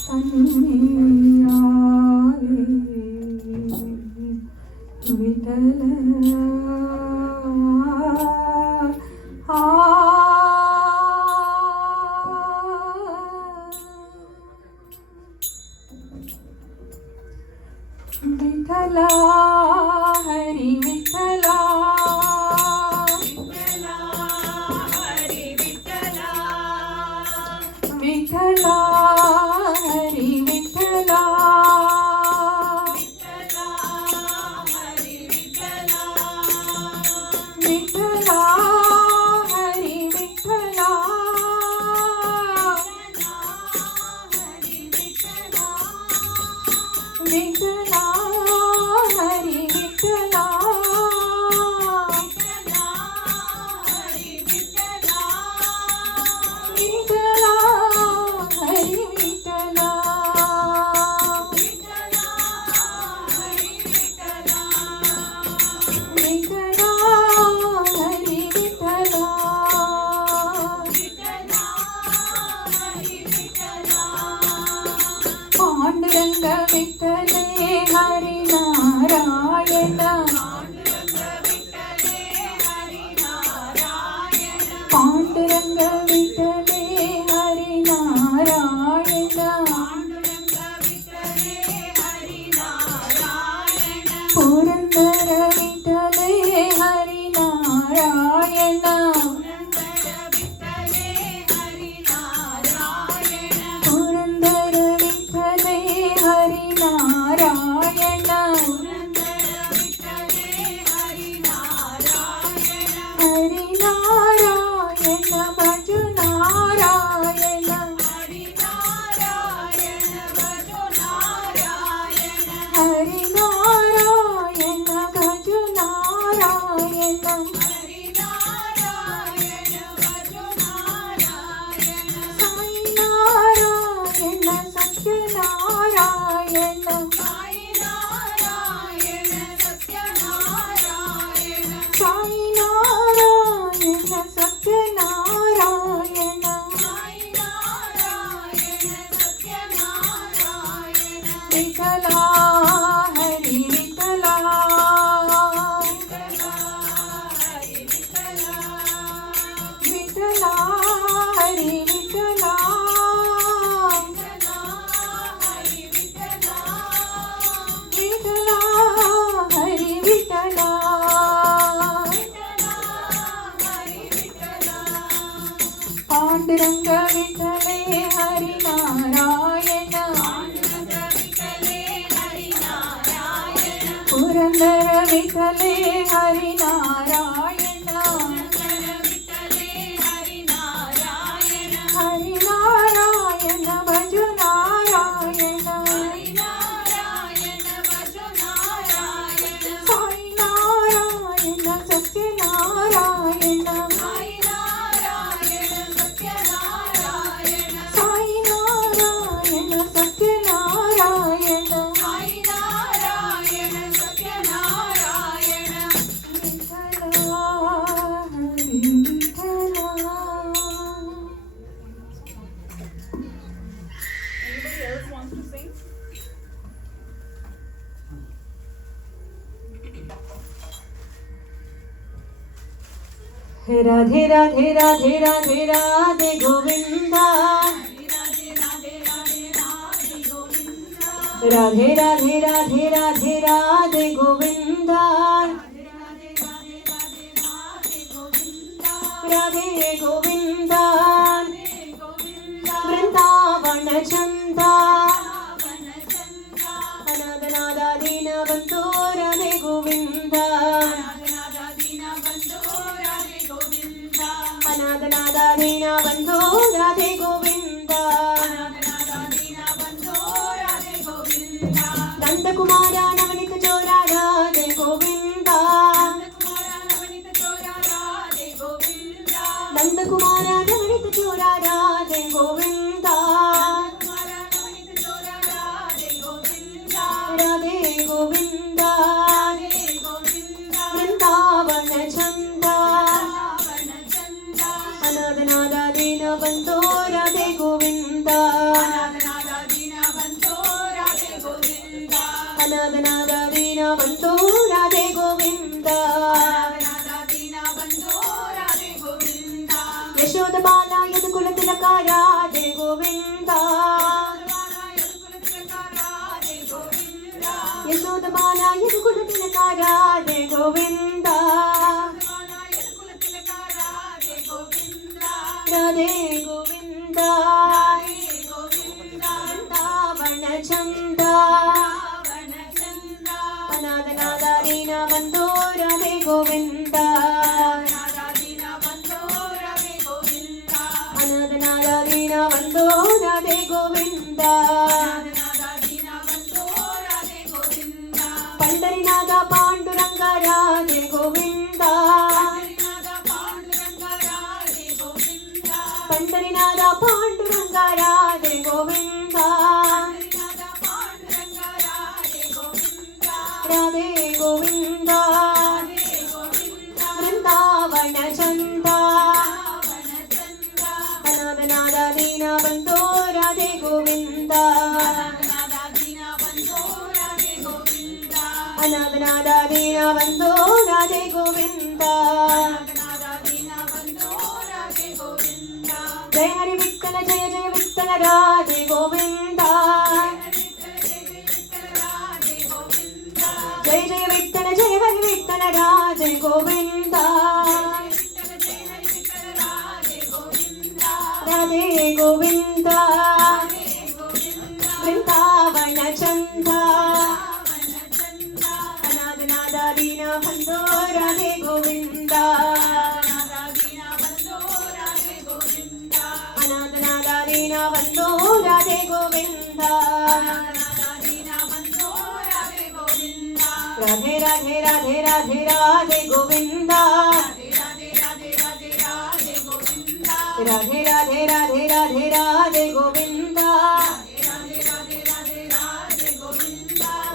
तन में आवे विठला। विठला हरि विठला, विठ्ठला हरी विठ्ठला, विठला हरि विठला, विठ्ठला हरी विठ्ठला, विठला हरि विठला, हरी विठ्ठला, विठला हरि विठला, विठ्ठला हरी विठ्ठला, विठला हरि विठला, विठ्ठला हरी विठ्ठला, विठला हरि विठला, विठ्ठला हरी विठ्ठला, पांडुरंग विठ्ठले हरि नारायण, पांडुरंग विठ्ठले हरी नारायण, पांडुरंग विठ्ठले हरि नारायण, पांडुरंग विठ्ठले हरी नारायण, पुरंदर विठ्ठले हरि नारायण, पुरंदर विठ्ठले हरी नारायण, हरि नारायण भज नारायण, हरी नारायण भजो नारायण, हरि नारायण भज नारायण, हरी नारायण भजो नारायण, साई नारायण सत्य नारायण, साई नारायण सत्य नारायण, साई नारायण सत्य नारायण, साई नारायण सत्य नारायण, विठला हरि विठला, हरी विठ्ठला, विठला हरि विठला, हरी विठ्ठला, विठला हरि विठला, हरी विठ्ठला, पांडुरंग विठले हरि नारायण, पांडुरंग विठ्ठले हरी नारायण, पुरंदर विठले हरि नारायण, पुरंदर विठ्ठले हरी नारायण, हरि नारायण भज नारायण, हरी नारायण भजो नारायण, साई नारायण राधे राधे राधे राधे राधे गोविंदा राधे राधे राधे राधे राधे गोविंदा राधे गोविंदा वृंदावन चंदा अनाथ नादा दीन बंधु राधे गोविंदा अनाथ नादा दीन बंधु राधे गोविंदा नंद कुमार नवनीत चोरा राधे गोविंदा नंद कुमार नवनीत चोरा राधे गोविंदा राधे गोविंदा वृंदावन चंदा अनाथ नादा दीन बंधु राधे गोविंदा अनाथ नादा दीन बंधु राधे गोविंदा यशोद बाला यदुकुल तिलका राधे गोविंदा यशोद बाला यदुकुल तिलका राधे गोविंदा राधे गोविंदा वृंदावन चंदा अनाथ नादा दीन बंधु राधे गोविंदा अनाथ नादा दीन बंधु राधे गोविंदा पंढरीनाथ पांडुरंग राधे गोविंदा पंढरीनाथ पांडुरंग राधे गोविंदा राधे गोविंदा वृंदावन चंदा अनाथ नादा दीन बंधु राधे गोविंदा अनाथ नादा दीन बंधु राधे गोविंदा जय हरि विठ्ठल जय जय विठ्ठल राधे गोविंदा जय जय विठ्ठल जय हरि विठ्ठल राधे गोविंदा राधे गोविंदा वृंदावन चंदा अनाथ नादा दीन बंधु राधे गोविंदा अनाथ नादा दीन बंधु Radhe Govinda Radhe Radhe Radhe Radhe Radhe Govinda Radhe Radhe Radhe Radhe Radhe Govinda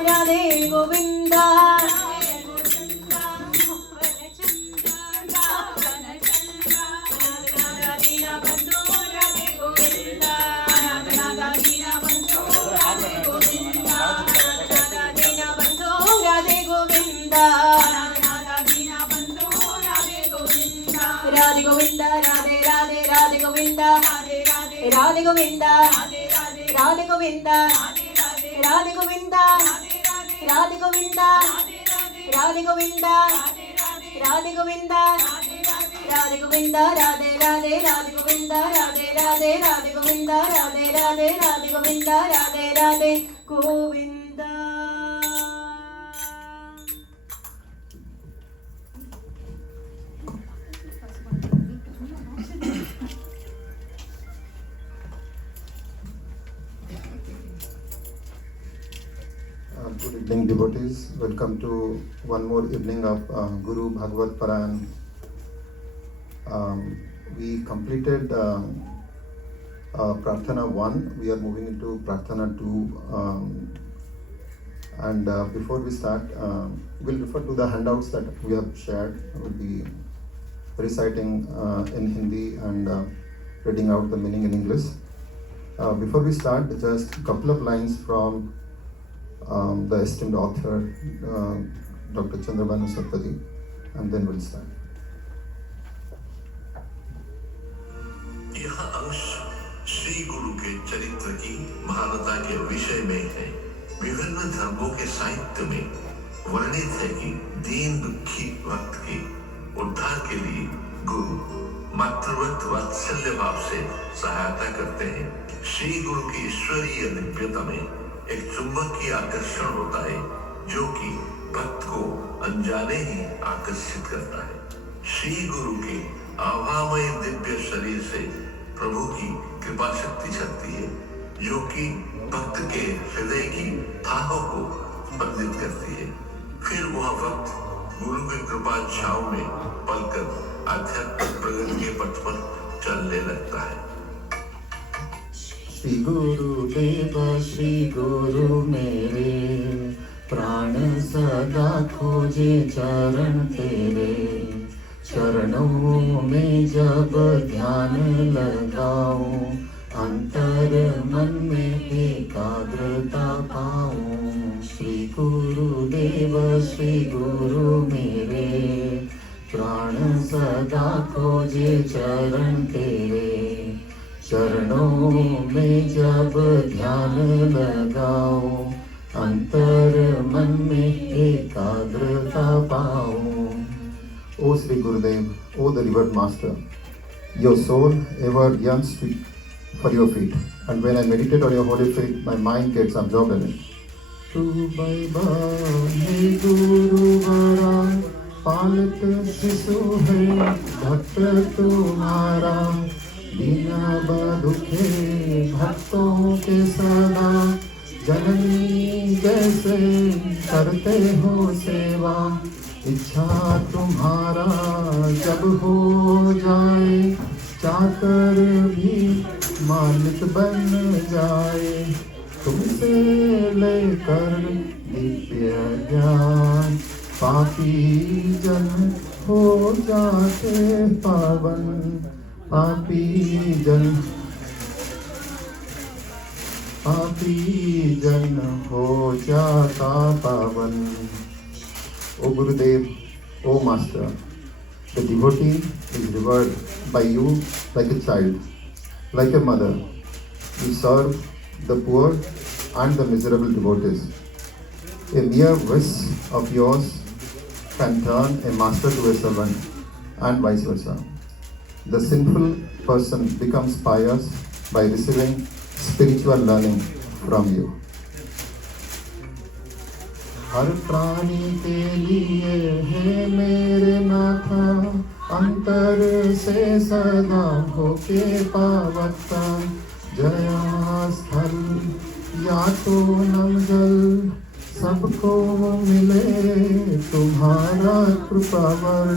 Radhe Govinda Radhe Govinda Radhe Govinda Radhe Radhe Radhe Govinda Radhe Govinda Radhe Govinda Radhe Govinda Radhe Govinda Radhe Govinda Radhe Govinda Radhe Govinda Radhe Radhe Radhe Govinda Radhe Radhe Radhe Govinda Radhe Radhe Radhe Govinda Radhe Radhe Govinda Good evening, devotees. Welcome to one more evening of Guru Bhagavad Paran. We completed Prarthana 1. We are moving into Prarthana 2. And before we start, we'll refer to the handouts that we have shared. We'll be reciting in Hindi and reading out the meaning in English. Before we start, just a couple of lines from the esteemed author, Dr. Chandrabhanu Sattvaji, and then we'll start. अंश श्री गुरु के चरित्र की महानता के विषय में है। विभिन्न धर्मों के साहित्य में वर्णित है कि दीन दुखी भक्त के उद्धार के लिए गुरु मातृवत वात्सल्य भाव से सहायता करते हैं। श्री गुरु की ईश्वरीय दिव्यता में एक चुंबकीय आकर्षण होता है जो कि भक्त को अनजाने ही आकर्षित करता है। श्री गुरु के आभामय दिव्य शरीर से प्रभु की कृपा शक्ति छलती है जो कि भक्त के हृदय की थाहों को स्पंदित करती है। फिर वह भक्त गुरु की कृपा छाव में पलकर आध्यात्मिक प्रगति के पथ पर चलने लगता है। श्री गुरुदेव श्री गुरु मेरे, प्राण सदा खोजे चरण तेरे। चरणों में जब ध्यान लगाऊं, अंतर मन में एकाग्रता पाऊं। श्री गुरुदेव श्री गुरु मेरे, प्राण सदा खोजे चरण तेरे। चरणों में जब ध्यान लगाऊं, अंतर मन में एकाग्रता पाऊं। O Sri Gurudev, O the Revered Master, your soul ever yearns for your feet, and when I meditate on your holy feet, my mind gets absorbed in it. Tu bai bani Guru vara, palit शिशु है भक्त तुम्हारा। बिना बदुखे भक्तों के सदा, जननी जैसे करते हो सेवा। इच्छा तुम्हारा जब हो जाए, चाकर भी मालिक बन जाए। तुमसे लेकर दिव्य ज्ञान, पापी जन हो जाते पावन। पापी जन हो जाता पावन। O Gurudev, O Master, the devotee is revered by you like a child, like a mother. You serve the poor and the miserable devotees. A mere wish of yours can turn a master to a servant, and vice versa. The sinful person becomes pious by receiving spiritual learning from you. हर प्राणी के लिए है मेरे नाथा, अंतर से सदा होके पावता। जया स्थल या तो नम जल, सबको मिले तुम्हारा कृपावर।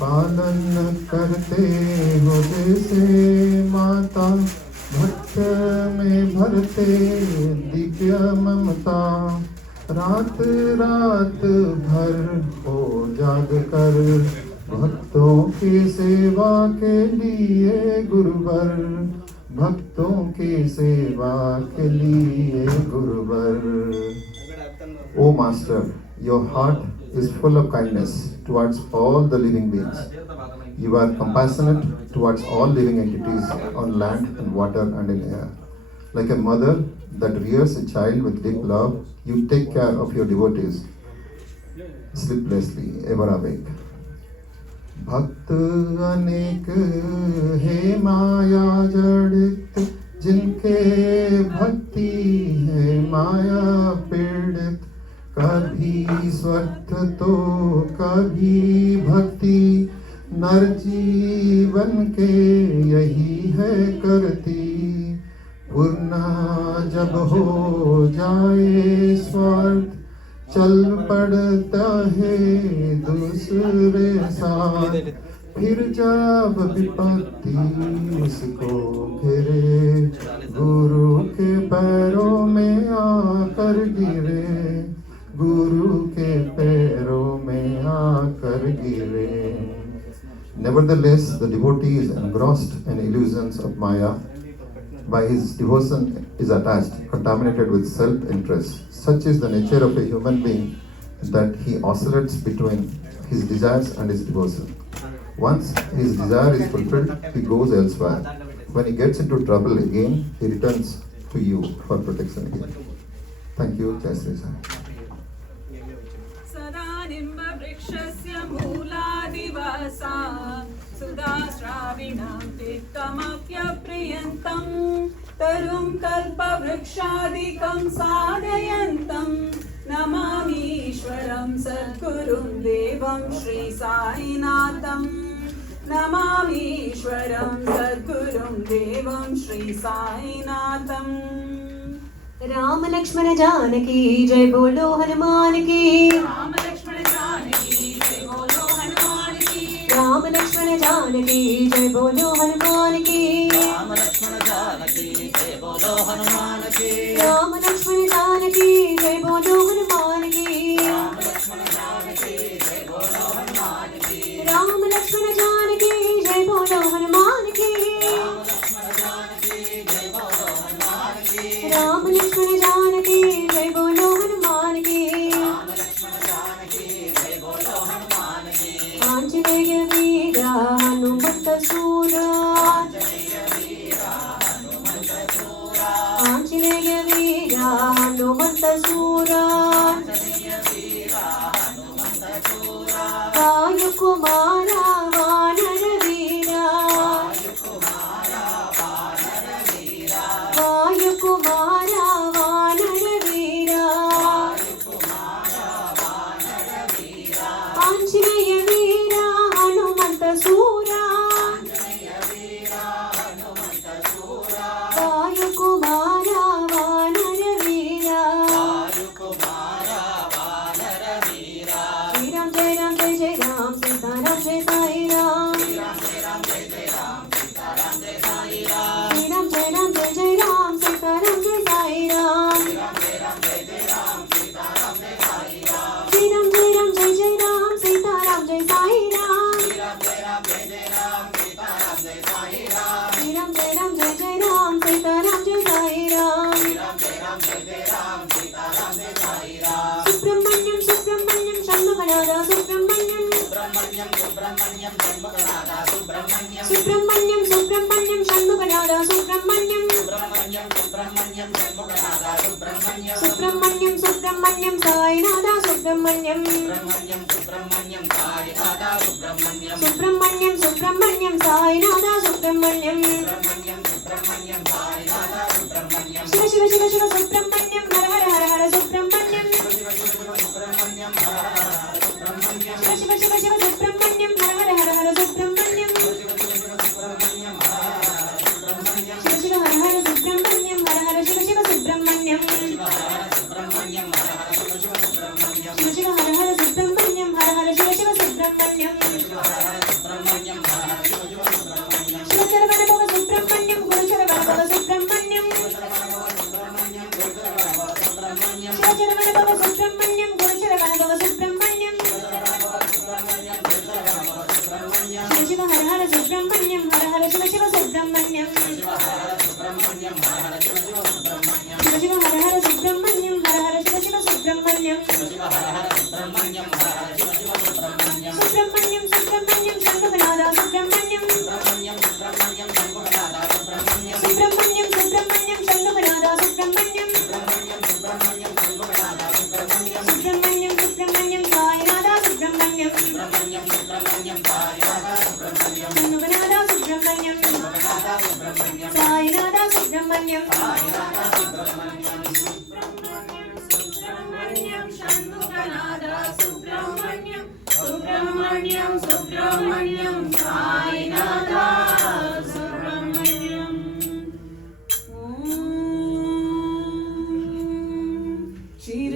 पालन करते हो जैसे माता, भक्त में भरते दिव्य ममता। रात रात भर हो जाग कर, भक्तों की सेवा के लिए गुरुवर। भक्तों की सेवा के लिए गुरुवर। O Master, your heart is full of kindness towards all the living beings. You are compassionate towards all living entities on land and water and in air. Like a mother that rears a child with deep love, you take care of your devotees sleeplessly, ever awake. भक्त अनेक है माया जड़ित, जिनके भक्ति है माया पीड़ित। कभी स्वार्थ तो कभी भक्ति, नर जीवन के यही है करती। पूर्ण जब हो जाए स्वार्थ, चल पड़ता है दूसरे साथ। फिर जब विपत्ति उसको घेरे, गुरु के पैरों में आकर गिरे। गुरु के पैरों में आकर गिरे। Nevertheless, the devotee is engrossed in illusions of Maya. By his devotion is attached, contaminated with self-interest. Such is the nature of a human being that he oscillates between his desires and his devotion. Once his desire is fulfilled, he goes elsewhere. When he gets into trouble again, he returns to you for protection again. Thank you, Jai Sri Sai. सदा निम्बवृक्षस्य मूलादिवासा सुधाश्राविणां तिक्तमप्यप्रियन्तं तरुं कल्पवृक्षादिकं साधयन्तं नमामीश्वरं सद्गुरुं देवं श्री साईनाथं नमामीश्वरं सद्गुरुं देवं श्री साईनाथं राम लक्ष्मण जानकी जय बोलो हनुमान की राम लक्ष्मण जानकी जय बोलो हनुमान की राम लक्ष्मण जानकी जय बोलो हनुमान की राम लक्ष्मण जानकी जय बोलो हनुमान की राम लक्ष्मण जानकी जय बोलो हनुमान की राम लक्ष्मण जानकी जय बोलो हनुमान की राम लक्ष्मण जानकी जय बोलो हनुमान की राम लक्ष्मण जानकी जय बोलो हनुमान की राम लक्ष्मण जानकी जय बोलो हनुमान की राम लक्ष्मण जानकी जय बोलो हनुमान की आंजनेय वीरा हनुमंत सूरा आंजनेय वीरा हनुमंत सूरा वायु कुमारा वानर वीरा वायु कुमारा वानर वीरा आंजनेय वीरा हनुमंत सूरा वायु कुमारा वानर वीरा श्री राम जय राम सीताराम जय साई राम श्री राम जय राम जय जय राम सीताराम जय साई राम श्री राम जय राम जय जय राम सीताराम जय साई राम श्री राम जय राम जय जय राम सीताराम जय साई राम श्री राम जय राम जय जय राम सीताराम जय साई राम श्री राम जय राम जय जय राम सीताराम जय साई राम श्री राम जय राम जय जय राम सीताराम जय साई राम श्री राम जय राम जय जय राम सीताराम जय साई राम सुब्रह्मण्यम सुब्रह्मण्यम षण्मुखनादा सुब्रह्मण्यम सुब्रह्मण्यम सुब्रह्मण्यम षण्मुखनादा सुब्रह्मण्यम सुब्रह्मण्यम सुब्रह्मण्यम षण्मुखनादा सुब्रह्मण्यम सुब्रह्मण्यम सुब्रह्मण्यम षण्मुखनादा सुब्रह्मण्यम सुब्रह्मण्यम सुब्रह्मण्यम साईनाथा सुब्रह्मण्यम सुब्रह्मण्यम सुब्रह्मण्यम साईनाथा सुब्रह्मण्यम सुब्रह्मण्यम सुब्रह्मण्यम साईनाथा सुब्रह्मण्यम सुब्रह्मण्यम सुब्रह्मण्यम साईनाथा सुब्रह्मण्यम शिव शिव शिव शिव सुब्रह्मण्यम हर हर हर हर सुब्रह्मण्यम सुब्रह्मण्यम हर हर हर सुब्रह्मण्यम शिव शिव शिव शिव सुब्रह्मण्यम हर हर हर हर सुब्रह्मण्यम सुब्रह्मण्यम हर हर हर सुब्रह्मण्यम शिव शिव हर हर सुब्रह्मण्यम हर हर शिव शिव सुब्रह्मण्यम सुब्रह्मण्यम हर हर शिव शिव सुब्रह्मण्यम शिव शिव हर हर सुब्रह्मण्यम हर हर शिव शिव सुब्रह्मण्यम सुब्रह्मण्यम हर हर शिव शिव सुब्रह्मण्यम शिवचर वनभव सुब्रह्मण्यम गुरुचर वनभव सुब्रह्मण्यम शिवचर वनभव सुब्रह्मण्यम गुरुचर वनभव सुब्रह्मण्यम शिव शिव हर हर सुब्रह्मण्यम हर हर शिव शिव सुब्रह्मण्यम शिव शिव हर हर सुब्रह्मण्यम हर हर शिव शिव सुब्रह्मण्यम सुब्रह्मण्यम सुब्रह्मण्यम षण्मुखनादा सुब्रह्मण्यम सुब्रह्मण्यम सुब्रह्मण्यम षण्मुखनादा सुब्रह्मण्यम सुब्रह्मण्यम सुब्रह्मण्यम षण्मुखनादा सुब्रह्मण्यम सुब्रह्मण्यम सुब्रह्मण्यम षण्मुखनादा सुब्रह्मण्यम सुब्रह्मण्यम सुब्रह्मण्यम साईनाथा सुब्रह्मण्यम सुब्रह्मण्यम सुब्रह्मण्यम साईनाथा सुब्रह्मण्यम षण्मुखनादा सुब्रह्मण्यम षण्मुखनादा सुब्रह्मण्यम साईनाथा सुब्रह्मण्यम साईनाथा सुब्रह्मण्यम सुब्रह्मण्यम षण्मुखनादा सुब्रह्मण्यम सुब्रह्मण्यम सुब्रह्मण्यम साईनाथा सुब्रह्मण्यम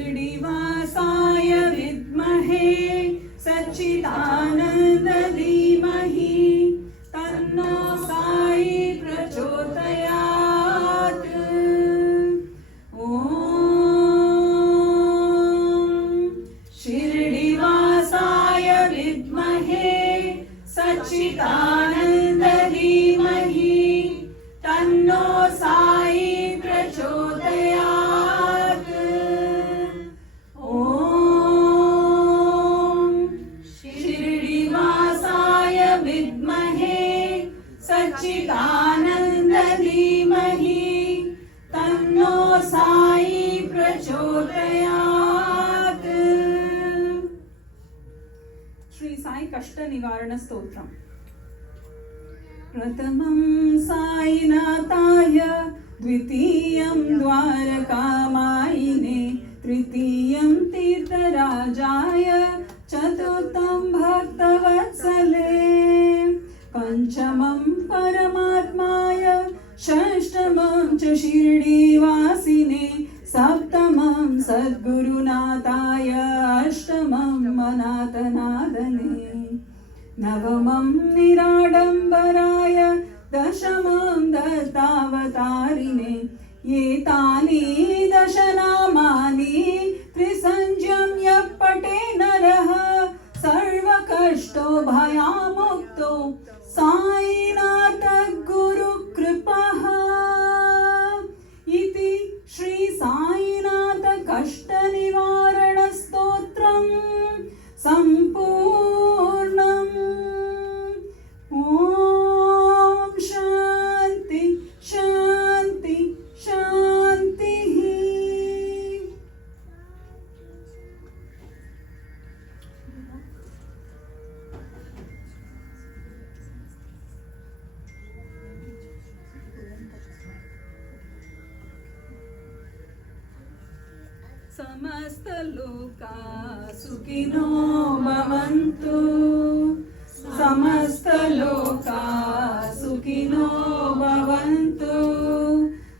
शिरडीवासाय विद्महे सच्चिदानंद धीमहि तन्नो साई प्रचोदयात् शिरडीवासाय विद्महे सच्चिदानंद धीमहि तन्नो साई प्रचोदयात् शिरडीवासाय श्री साई कष्ट निवारण स्तोत्रम। प्रथमं साईनाथाय, द्वितीयं द्वारकामायिने, तृतीयं तीर्थराजाय, चतुर्थं भक्तवत्सले, पंचमं परमात्माय, षष्ठमं च शिर्डीवासिने, सप्तमं सद्गुरुनाथाय, अष्टमं अनाथनादने, नवमं निराडम्बराय, दशमं दत्तावतारिणे, एतानि दशनामानि त्रिसंज्ञं यः पठे नरः सर्वकष्टो भयामुक्तो साईनाथ गुरुकृपः इति श्री साईनाथ कष्ट निवारण स्तोत्रं संपूर्णम्। ओम शांति शांति शांति। समस्त लोका सुखिनो भवन्तु, समस्त लोका सुखिनो भवन्तु,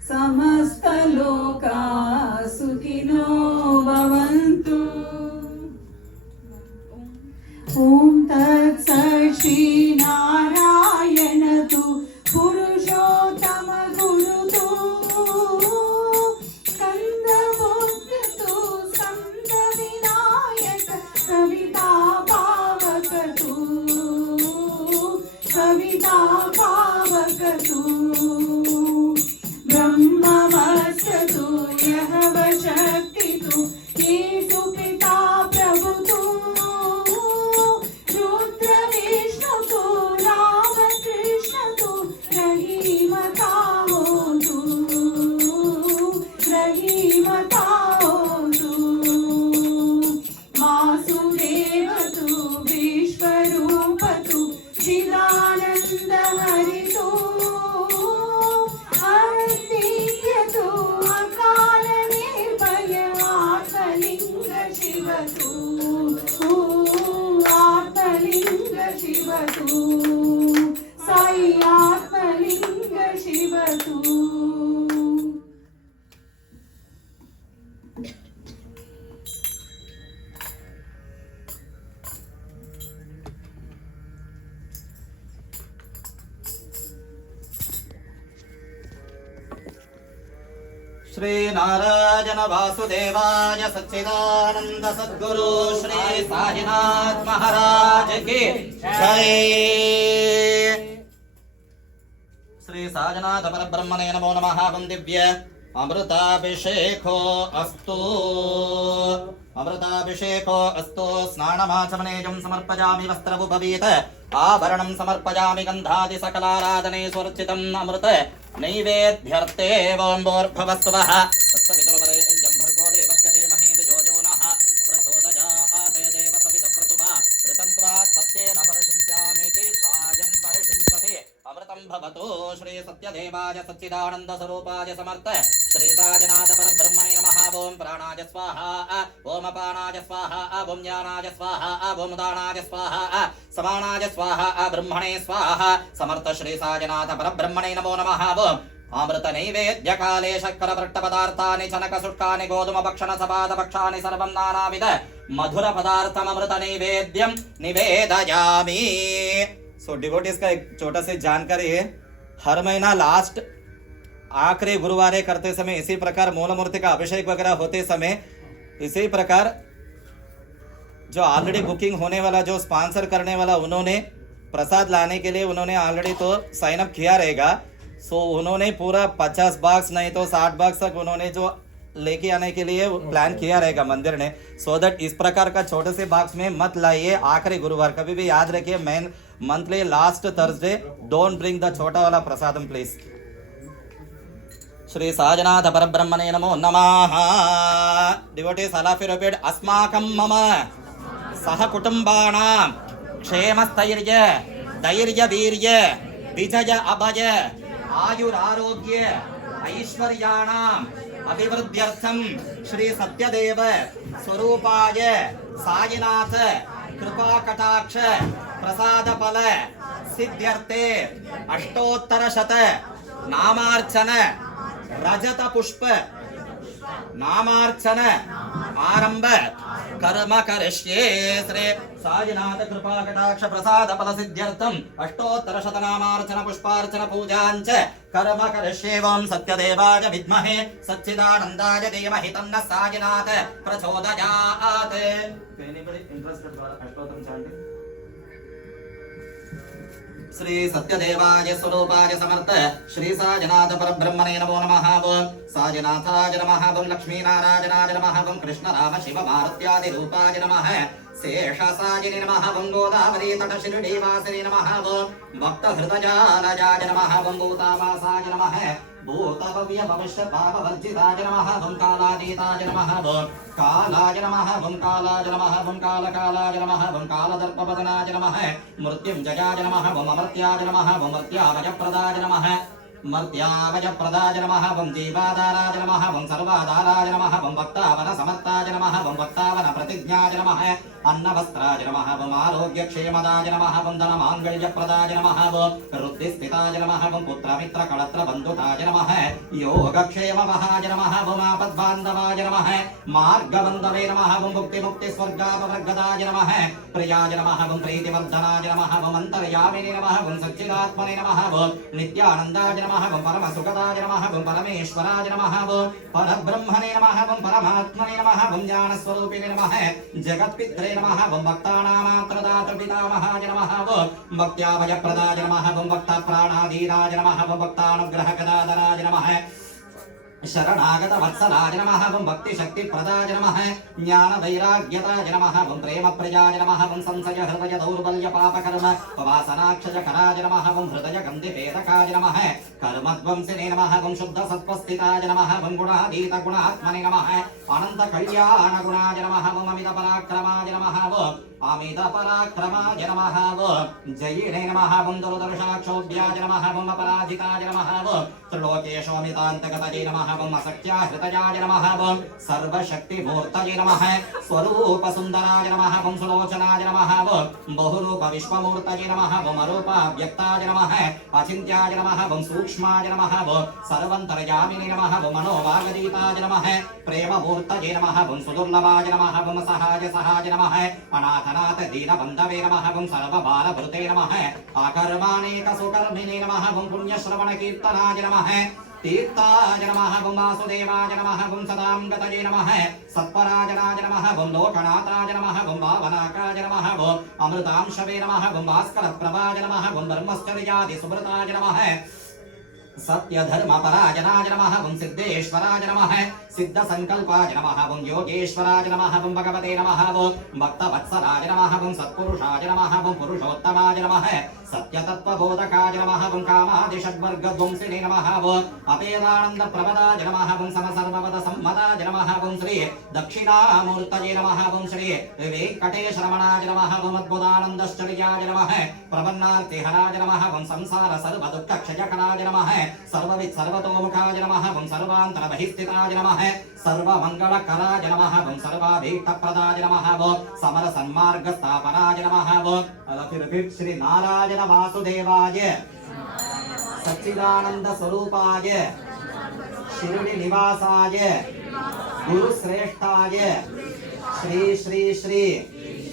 समस्त लोका सुखिनो भवन्तु। ओम तत्सत् श्री नारायण तु पुरुषोत्तम गुरु तु स्कंद बुद्ध तु स्कंद विनायक कविता पावक तु कविता पावक तु ब्रह्मवस्त तु यह शक्ति तु येषु पिता प्रभु तु रुद्र विष्णु तु राम कृष्ण तु रहीम ताओ तु रहीम ताओ तु वासुदेव तु विश्वरूप तु चिदानंद हरि तु अद्वितीय तु अकाल निर्भय आत्मलिंग शिव तु आत्मलिंग शिव तु साई आत्मलिंग शिव तु। श्री नारायण वासुदेवाय सच्चिदानंद सद्गुरु श्री साईनाथ महाराज की जय। श्री साईनाथ परब्रह्मणे नमो नमः। दिव्य अमृताभिषेको अस्तु अमृताभिषेको अस्तु। स्नानमाचमनेजं समर्पयामि वस्त्रमुपवीत आभरणं समर्पयामि गन्धादि सकलाराधने सुवर्चितम् अमृत नैवेद्यर्थे वोम्भोर्भवस्वः तत्सवितुर्वरेण्यं भर्गो देवस्य धीमहि धियो यो नः प्रचोदयात् देवसवितुर्वसुमा ऋतं त्वा सत्येन परिषिञ्चामीति सायं परिषिञ्चते अमृतं भवतु। श्री सत्यदेवाय सच्चिदानन्द स्वरूपाय समर्थ श्री साईनाथ परब्रह्मणे नमः। ओम प्राणाय स्वाहा ओम अपानाय स्वाहा ओम ज्ञानाय स्वाहा ओम उदानाय स्वाहा समानाय स्वाहा ब्रह्मणे स्वाहा। समर्थ श्री साईनाथ परब्रह्मणे नमो नमः। ओम अमृत नैवेद्य काले शक्कर पट्ट पदार्थानि चनक शुष्कानि गोधूम भक्षण सपाद भक्षानि सर्वं नानाविध मधुर पदार्थम अमृत नैवेद्यम निवेदयामि। सो डिवोटीज का एक छोटा सी जानकारी है, हर महीना लास्ट आखिरी गुरुवार करते समय इसी प्रकार मूल मूर्ति का अभिषेक वगैरह होते समय इसी प्रकार जो ऑलरेडी बुकिंग होने वाला जो स्पॉन्सर करने वाला उन्होंने प्रसाद लाने के लिए उन्होंने ऑलरेडी तो साइन अप किया रहेगा। सो उन्होंने पूरा 50 बॉक्स नहीं तो 60 बॉक्स तक उन्होंने जो लेके आने के लिए प्लान किया रहेगा मंदिर ने। सो दैट इस प्रकार का छोटे से बॉक्स में मत लाइए आखिरी गुरुवार। कभी भी याद रखिए main monthly last Thursday don't bring the छोटा वाला प्रसादम प्लीज। श्री साईनाथ परब्रह्मणे नमो नमः। Devotees all of you repeat अस्माकं मम सह कुटुंबानां क्षेमस्थैर्य धैर्य वीर्य विजय अभय आयुरारोग्य ऐश्वर्याणाम् अभिवृद्ध्यर्थं श्री सत्यदेव स्वरूपाय साईनाथ कृपा कटाक्ष प्रसाद फल सिद्ध्यर्थे अष्टोत्तरशत नामार्चन रजत पुष्प नामार्चन आरंभ कर्म करिष्ये श्री साईनाथ कृपा कटाक्ष प्रसाद फल सिद्ध्यर्थम अष्टोत्तरशत नामार्चन पुष्पार्चन पूजांच कर्म करिष्ये ओम सत्यदेवाय विद्महे सच्चिदानंदाय धीमहि तन्नः साईनाथ प्रचोदयात्. Anybody interested for अष्टोत्तरम chanting? Shri सत्यदेवाय स्वरूपाय Samarth Shri साजनाथ परब्रह्मणे नमो नमः. ओम साजनाथाय नमः. ओम लक्ष्मीनारायणाय नमः. ओम कृष्ण राम शिव मारुत्यादि रूपाय नमः. शेषसाजिनि नमः. ओम गोदावरी तट शिरडीवासिनि नमः. ओम भक्त हृदयालयाय नमः. ओम भूतावासाय नमः. भूतभव्य भविष्य पाप वर्जिताय नमः. ओम कालातीताय नमः. ओम कालाय नमः. ओम कालाय नमः. ओम कालकालाय नमः. ओम कालदर्पवदनाय नमः. मृत्युंजयाय नमः. ओम अमर्त्याय नमः. ओम मर्त्यावयप्रदाय नमः. मर्त्यावयप्रदाय नमः. ओम जीवाधाराय नमः. ओम सर्वाधाराय नमः. ओम भक्तावन समर्ताय नमः. ओम भक्तावन प्रतिज्ञाय नमः. अन्नवस्त्राय नमः. ओम आरोग्यक्षेमदाय नमः. ओम धनमाङ्गल्यप्रदाय नमः. ओम रुद्धिस्थिताय नमः. ओम पुत्रमित्रकलत्रबन्धुताय नमः. योगक्षेमवहाय नमः. ओम आपद्बान्धवाय नमः. मार्गबन्धवे नमः. ओम मुक्तिमुक्तिस्वर्गापवर्गदाय नमः. प्रियाय नमः. ओम प्रीतिवर्धनाय नमः. ओम अन्तर्यामिने नमः. ओम सच्चिदात्मने नमः. ओम नित्यानन्दाय नमः. ओम परमसुखदाय नमः. ओम परमेश्वराय नमः. ओम परब्रह्मणे नमः. ओम परमात्मने नमः. ओम ज्ञानस्वरूपिणे नमः. जगत्पित्रे नमः. ओम भक्तानामात्रदात्र पितामहाय नमः. ओम भक्त्याभयप्रदाय नमः. ओम भक्तप्राणाधीराय नमः. ओम भक्तानुग्रहगदाधराय नमः. शरणागत वत्सलाय नमः. ओम भक्ति शक्ति प्रदाय नमः. ज्ञान वैराग्यताय नमः. ओम प्रेम प्रियाय नमः. ओम संशय हृदय दौर्बल्य पापकर्म वासनाक्षय कराय नमः. ओम हृदय गन्धि वेदकाय नमः. कर्मध्वंसिने नमः. ओम शुद्ध सत्वस्थिताय नमः. ओम गुणाधीत गुणात्मने नमः. अनंत कल्याण गुणाय नमः. ओम अमित पराक्रमाय नमः. ओम अमित पराक्रमाय नमः. ओम जयिने नमः. ओम दुर्दर्शाक्षोभ्याय नमः. ओम अपराजिताय नमः. ओम त्रिलोकेशोमितान्तगतये नमः. ओम असख्याहृतयाय नमः. ओम सर्वशक्तिमूर्तये नमः. स्वरूपसुन्दराय नमः. ओम सुलोचनाय नमः. ओम बहुरूप विश्वमूर्तये नमः. ओम अरूपाव्यक्ताय नमः. अचिन्त्याय नमः. ओम सूक्ष्माय नमः. ओम सर्वन्तर्यामिने नमः. ओम मनोभागदीताय नमः. प्रेममूर्तये नमः. ओम सुदुर्लभाय नमः. ओम सहाय नमः. अनाथनाथ दीनबन्धवे नमः. ओम सर्वभारभृते नमः. अकर्माणेकसुकर्मिणे नमः. ओम पुण्यश्रवणकीर्तनाय नमः. तीर्थाय नमः. ओम वासुदेवाय नमः. ओम सदां गतये नमः. सत्पराजनाय नमः. ओम लोकनाथाय नमः. ओम भावनाकाय नमः. ओम अमृतांशवे नमः. ओम भास्करप्रभाय नमः. ओम ब्रह्मचर्यादि सुब्रताय नमः. सत्यधर्मपरायणाय नमः. ओम सिद्धेश्वराय नमः. सिद्धसंकल्पाय नमः. ओम योगेश्वराय नमः. ओम भगवते नमः. ओम भक्तवत्सलाय नमः. ओम सत्पुरुषाय नमः. ओम पुरुषोत्तमाय नमः. सत्यतत्त्वबोधकाय नमः. ओम कामादिषड्वर्गध्वंसिने नमः. ओम अपेदानन्दप्रपदाय नमः. ओम समसर्वपदसम्मदाय नमः. ओम श्री दक्षिणामूर्तये नमः. ओम श्री वेङ्कटेशरमणाय नमः. ओम अद्भुतानन्दश्चर्याय नमः. प्रपन्नार्तिहराय नमः. ओम संसार सर्वदुःखक्षयकराय नमः. सर्ववित् सर्वतोमुखाय नमः. ओम सर्वान्तरबहिस्थिताय नमः. सर्वमङ्गलकराय नमः. ओम सर्वाभीष्टप्रदाय नमः. ओम समरसन्मार्गस्थापनाय नमः. ओम श्री नारायण वासुदेवाय सच्चिदानंद स्वरूपाय शिरडी निवासाय गुरुश्रेष्ठाय श्री श्री श्री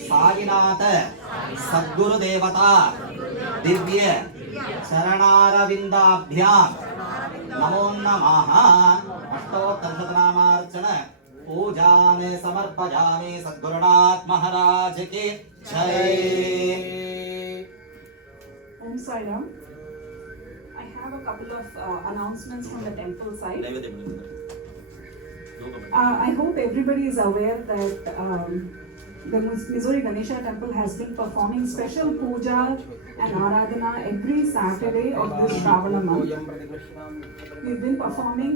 साईनाथ सद्गुरुदेवता दिव्य शरणारविंदाभ्यां नमो नमः. अष्टोत्तरशतनामार्चन पूजान समर्पयामि. सद्गुरुनाथ महाराज की जय. Om Sai Ram. I have a couple of announcements from the temple side. I hope everybody is aware that the Missouri Ganesha temple has been performing special puja and aradhana every Saturday of this Shravana month. We've been performing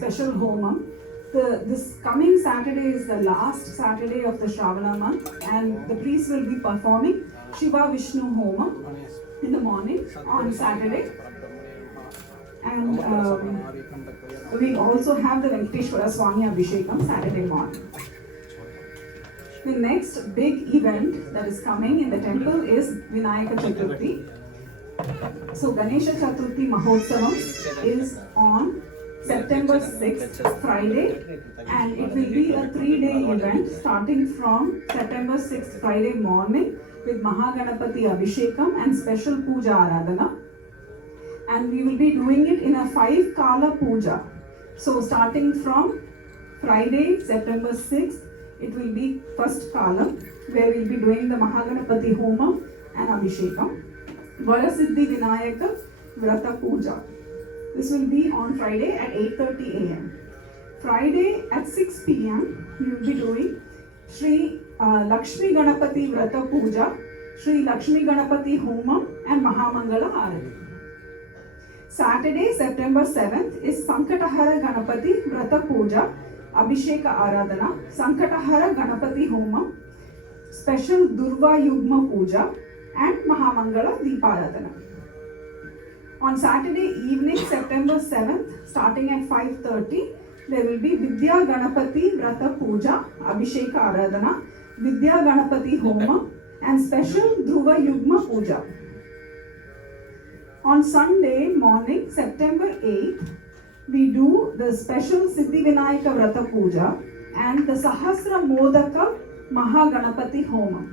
special homam This coming Saturday is the last Saturday of the Shravana month, and the priest will be performing Shiva Vishnu Homa in the morning on Saturday. And we also have the Venkateshwara Swami Abhishekam Saturday morning. The next big event that is coming in the temple is Vinayaka Chaturthi. So Ganesha Chaturthi Mahotsavam is on September 6th, Friday, and it will be a 3-day event starting from September 6th, Friday morning with Mahaganapati Abhishekam and special Puja Aradhana. And we will be doing it in a 5-Kala Puja. So starting from Friday, September 6th, it will be first Kala, where we will be doing the Mahaganapati Homa and Abhishekam. Varasiddhi Vinayaka Vrata Puja. This will be on Friday at 8:30 a.m. Friday at 6 p.m. we will be doing Shri Lakshmi Ganapati Vrata Puja, Shri Lakshmi Ganapati Homa and Mahamangala Arati. Saturday, September 7th is Sankatahara Ganapati Vrata Puja, Abhisheka Aradhana, Sankatahara Ganapati Homa, special Durva Yugma Puja and Mahamangala Deeparadhana. On Saturday evening, September 7th, starting at 5:30, there will be Vidya Ganapati Vrata Puja, Abhisheka Aradhana, Vidya Ganapati Homa and special Dhruva Yugma Puja. On Sunday morning, September 8th, we do the special Siddhi Vinayaka Vrata Puja and the Sahasra Modaka Mahaganapati Homa.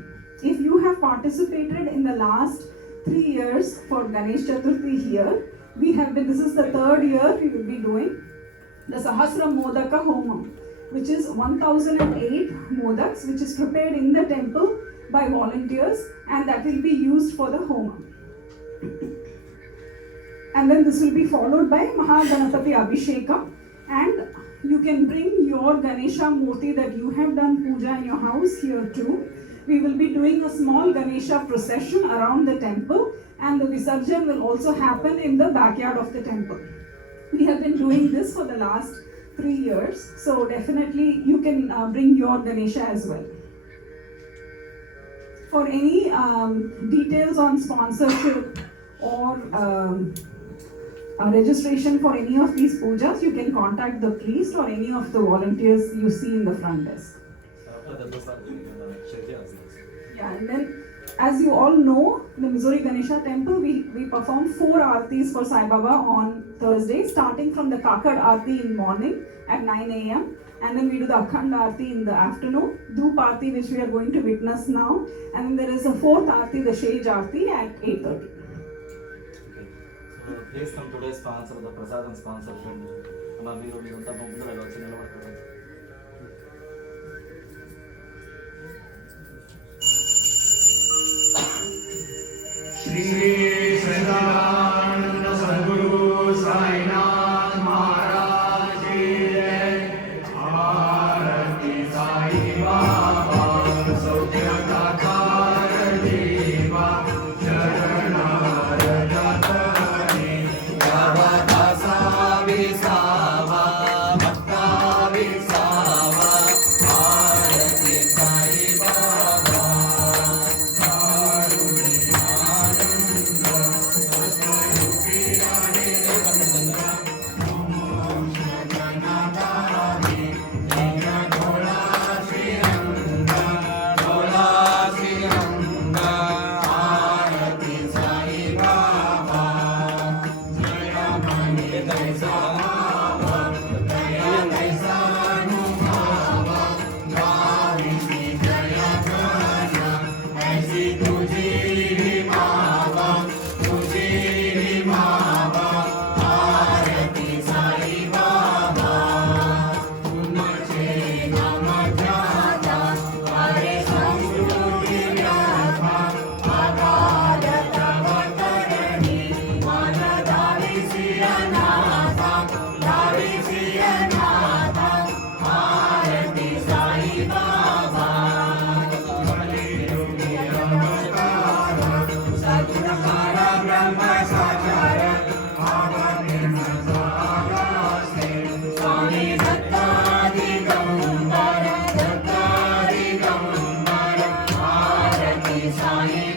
If you have participated in the last 3 years for Ganesh Chaturthi here, this is the 3rd year we will be doing the Sahasra Modaka Homa, which is 1008 modaks, which is prepared in the temple by volunteers, and that will be used for the Homa. And then this will be followed by Mahaganapati Abhisheka, and you can bring your Ganesha Murti that you have done puja in your house here too. We will be doing a small Ganesha procession around the temple, and the Visarjan will also happen in the backyard of the temple. We have been doing this for the last 3 years, so definitely you can bring your Ganesha as well. For any details on sponsorship or registration for any of these pujas, you can contact the priest or any of the volunteers you see in the front desk. Yeah, and then as you all know, the Missouri Ganesha temple, we perform 4 aartis for Sai Baba on Thursday, starting from the Kakad Aarti in morning at 9 a.m. and then we do the Akhand Aarti in the afternoon, Dhoop Aarti which we are going to witness now, and then there is a 4th Aarti, the Shej Aarti at 8:30. Please come today's sponsor, the Prasadam sponsor friend. Shri Sadananda Sadguru Sainath Maharaj Ki Jai. Aarati Sai Baba Saukya Dakar Jiva Charana Rajatani Yavata Savisava Bhakta Visava. Aarati Sai Baba Karuni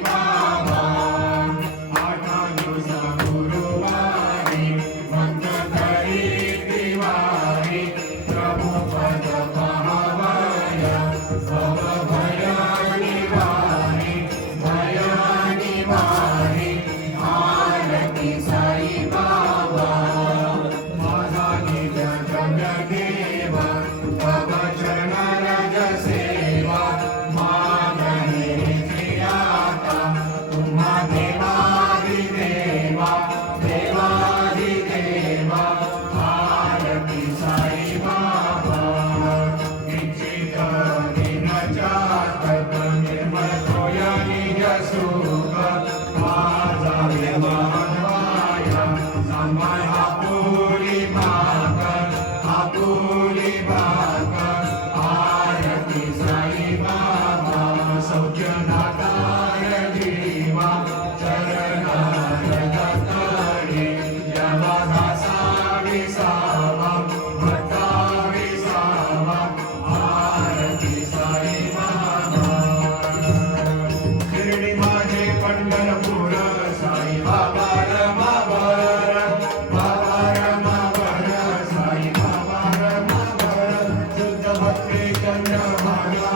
बाबा आठवतो गुरुवारी भक्त तरी दिवारी प्रभु पद पावया सब भय निवारी आरती साई बाबा माझा निज जग देवा तव चरण रज सेवा मागणे आता तुम्हा देवादिदेवा आरती साई बाबा निश्चित दिन जातक निर्मल होय निज सुख माझा देवाया सांभाळ आपुली भाग आरती साई बाबा सौख्य दातार जीवा चरणार दत्तडे जवा दासा विसावा भक्ता विसावा आरती साई बाबा शिर्डी माझे पंढरपूर साई बाबा रमावर साई बाबा रमावर शुद्ध भक्ती चंद्रभागा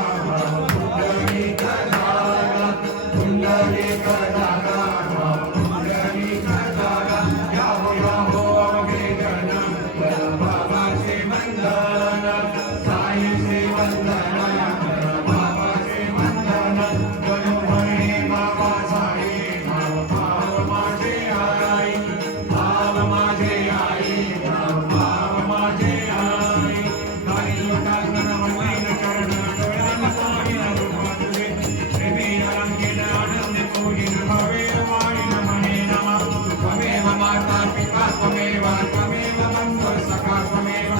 कुंडली कदागा याहो अवघे जन बाबाचे वंदन साईचे वंदन बाबाचे वंदन जणू म्हणे बाबा साई भाव माझे आई भाव माझे आई काही लोटांगण वंदन चरण डोळ्यान पाहिन रूप तुझे प्रेमी रंगीन आनंद पूजिन भवे वाणीन म्हणे नमा त्वमेव माता पिता त्वमेव बंधु सखा त्वमेव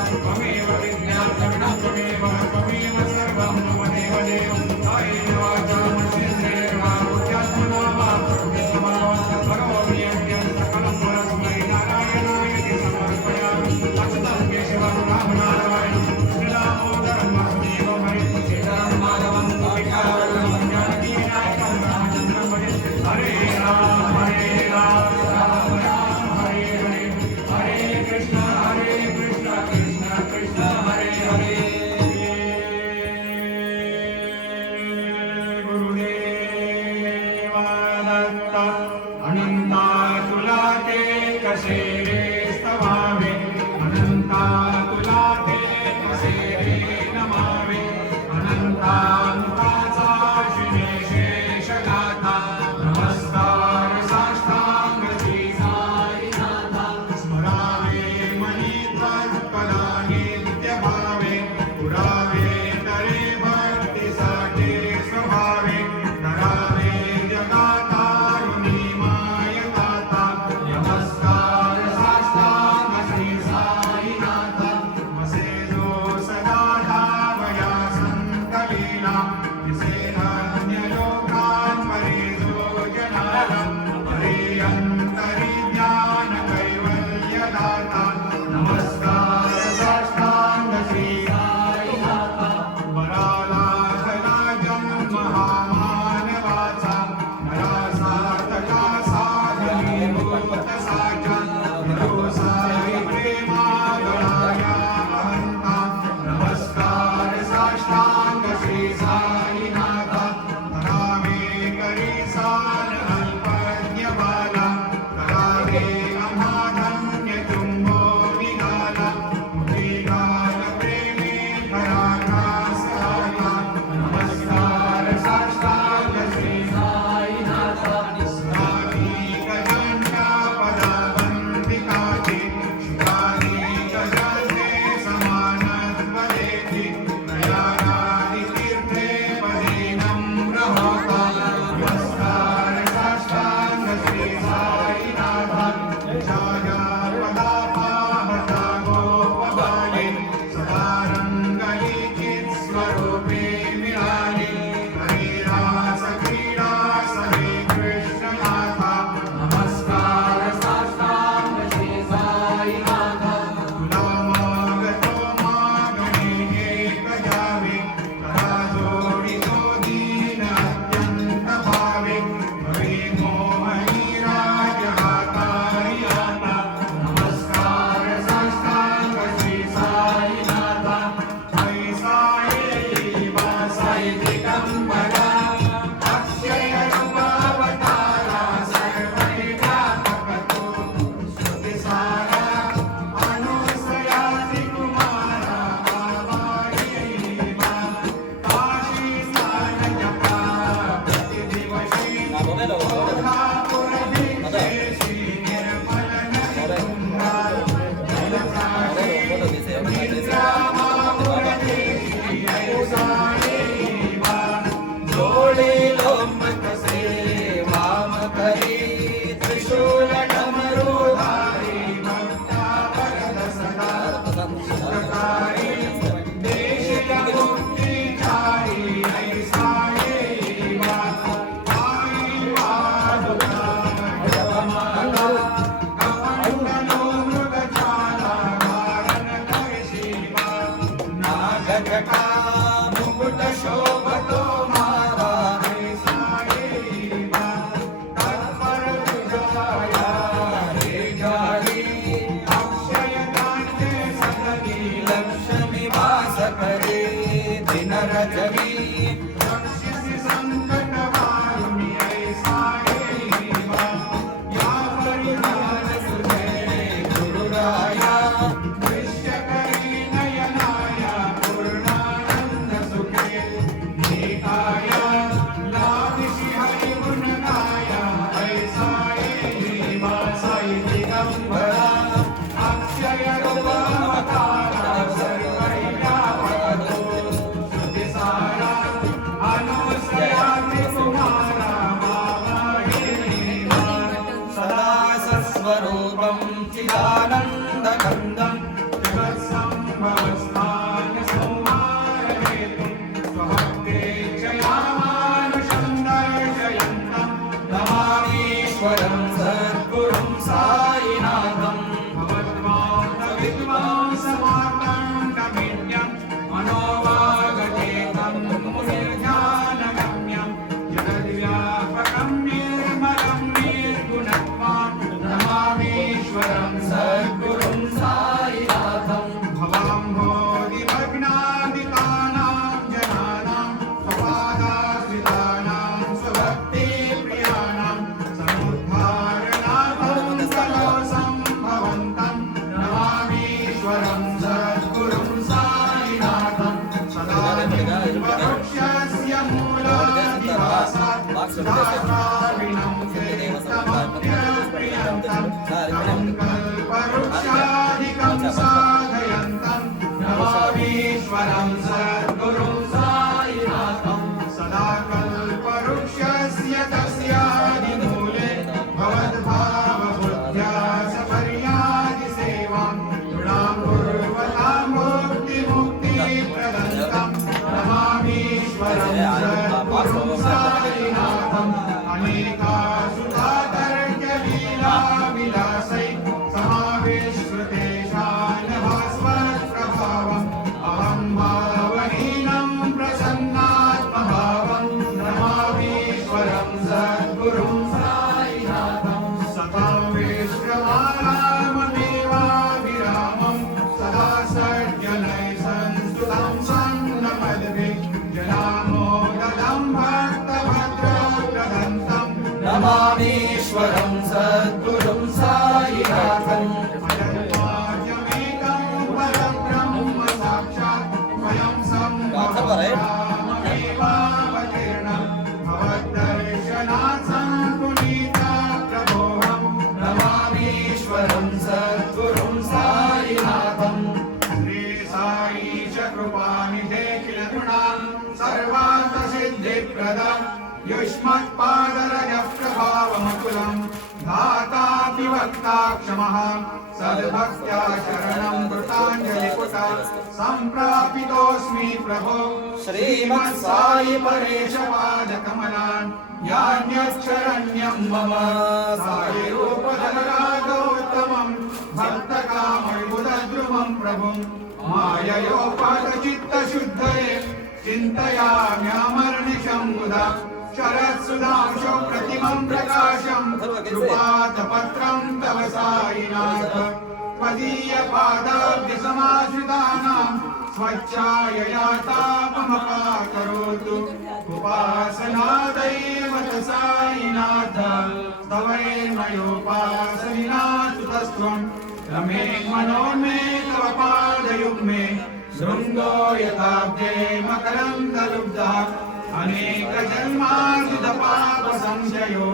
विज्ञान त्वमेव सर्वं मम देव कायेन वाचा मनसेन्द्रियेण वा बुद्ध्यात्मना वा करोमि यज्ञं सकलं परस्मै नारायणाय समर्पयामि अच्युतं केशवं रामनारायणं श्रीरामोदरं वासुदेवं हरिं माधवं गोपिकावल्लभं जानकीनायकं रामचन्द्रं भजे हरे राम राम राम हरे हरे हरे कृष्ण कृष्ण कृष्ण हरे हरे गुरुदेवा दत्त अनंता तुला ते कसे रे स्तवावे अनंता तुला ते कसे रे नमावे अनंता मुखाचा शिवे शेष गाथा नमस्कार साष्टांग श्री साईनाथा स्मरावे मनी त्वत्पदा नित्य भावे पुरावे तरे भक्तीसाठी स्वभावे धरावे जगातारुणी माय दाता नमस्कार साष्टांग श्री साईनाथा मसे जो सदा धावया संत लीला दिसे धन्य लोकां परे जो जनाला हरे अंतरी ज्ञान कैवल्य दाता नमस्कार साष्टांग श्री साईनाथा बराला खरा जन्म हा मानवाचा नरा सार्थका साधनी भूत साचा साई प्रेमा गळाया अहंता नमस्कार साष्टांग श्री साईनाथा करावे करी सान अल्पज्ञ बाला करावे अमाधन्य तुंबो निघाला मुठी घाल प्रेमे पराकास आला नमस्कार साष्टांग श्री साईनाथा स्नानी गजांच्या पदावंतिकाची शिवानी गजांचे समानत्व देती प्रयागादि तीर्थे पदे नम्र होता नमस्कार नमामीश्वरं सद्गुरुं साईनाथम् नमामीश्वरं सद्गुरुं साईनाथम् श्री साईश कृपानिधे किल गुणां सर्वार्थसिद्धिप्रदम् युष्मत्पादरजप्रभावमकुलं धातापि वक्ता क्षमः सद्भक्त्या शरणं कृताञ्जलिपुटा सम्प्रापितोऽस्मि प्रभो श्रीमत्साई परेशपादकमलान् यान्यच्छरण्यं मम साईरूपधरागौतमं भक्तकामविबुधद्रुमं प्रभुं माययोपातचित्तशुद्धये चिन्तयाम्यामर्निशं मुदा शरत्सुधांशो प्रतिमं प्रकाशं कृपातपत्रं तव साईनाथ त्वदीयपादाब्जसमाश्रितानां स्वच्छाययातापमपाकरोतु उपासनादैव च साईनाथ स्तवैर्मयोपासनिनाथुतस्त्वं रमे मनोन्मे तव पादयुग्मे शृङ्गो यथाब्जे मकरन्दलुब्धः अनेकजन्मार्जितपापसंशयो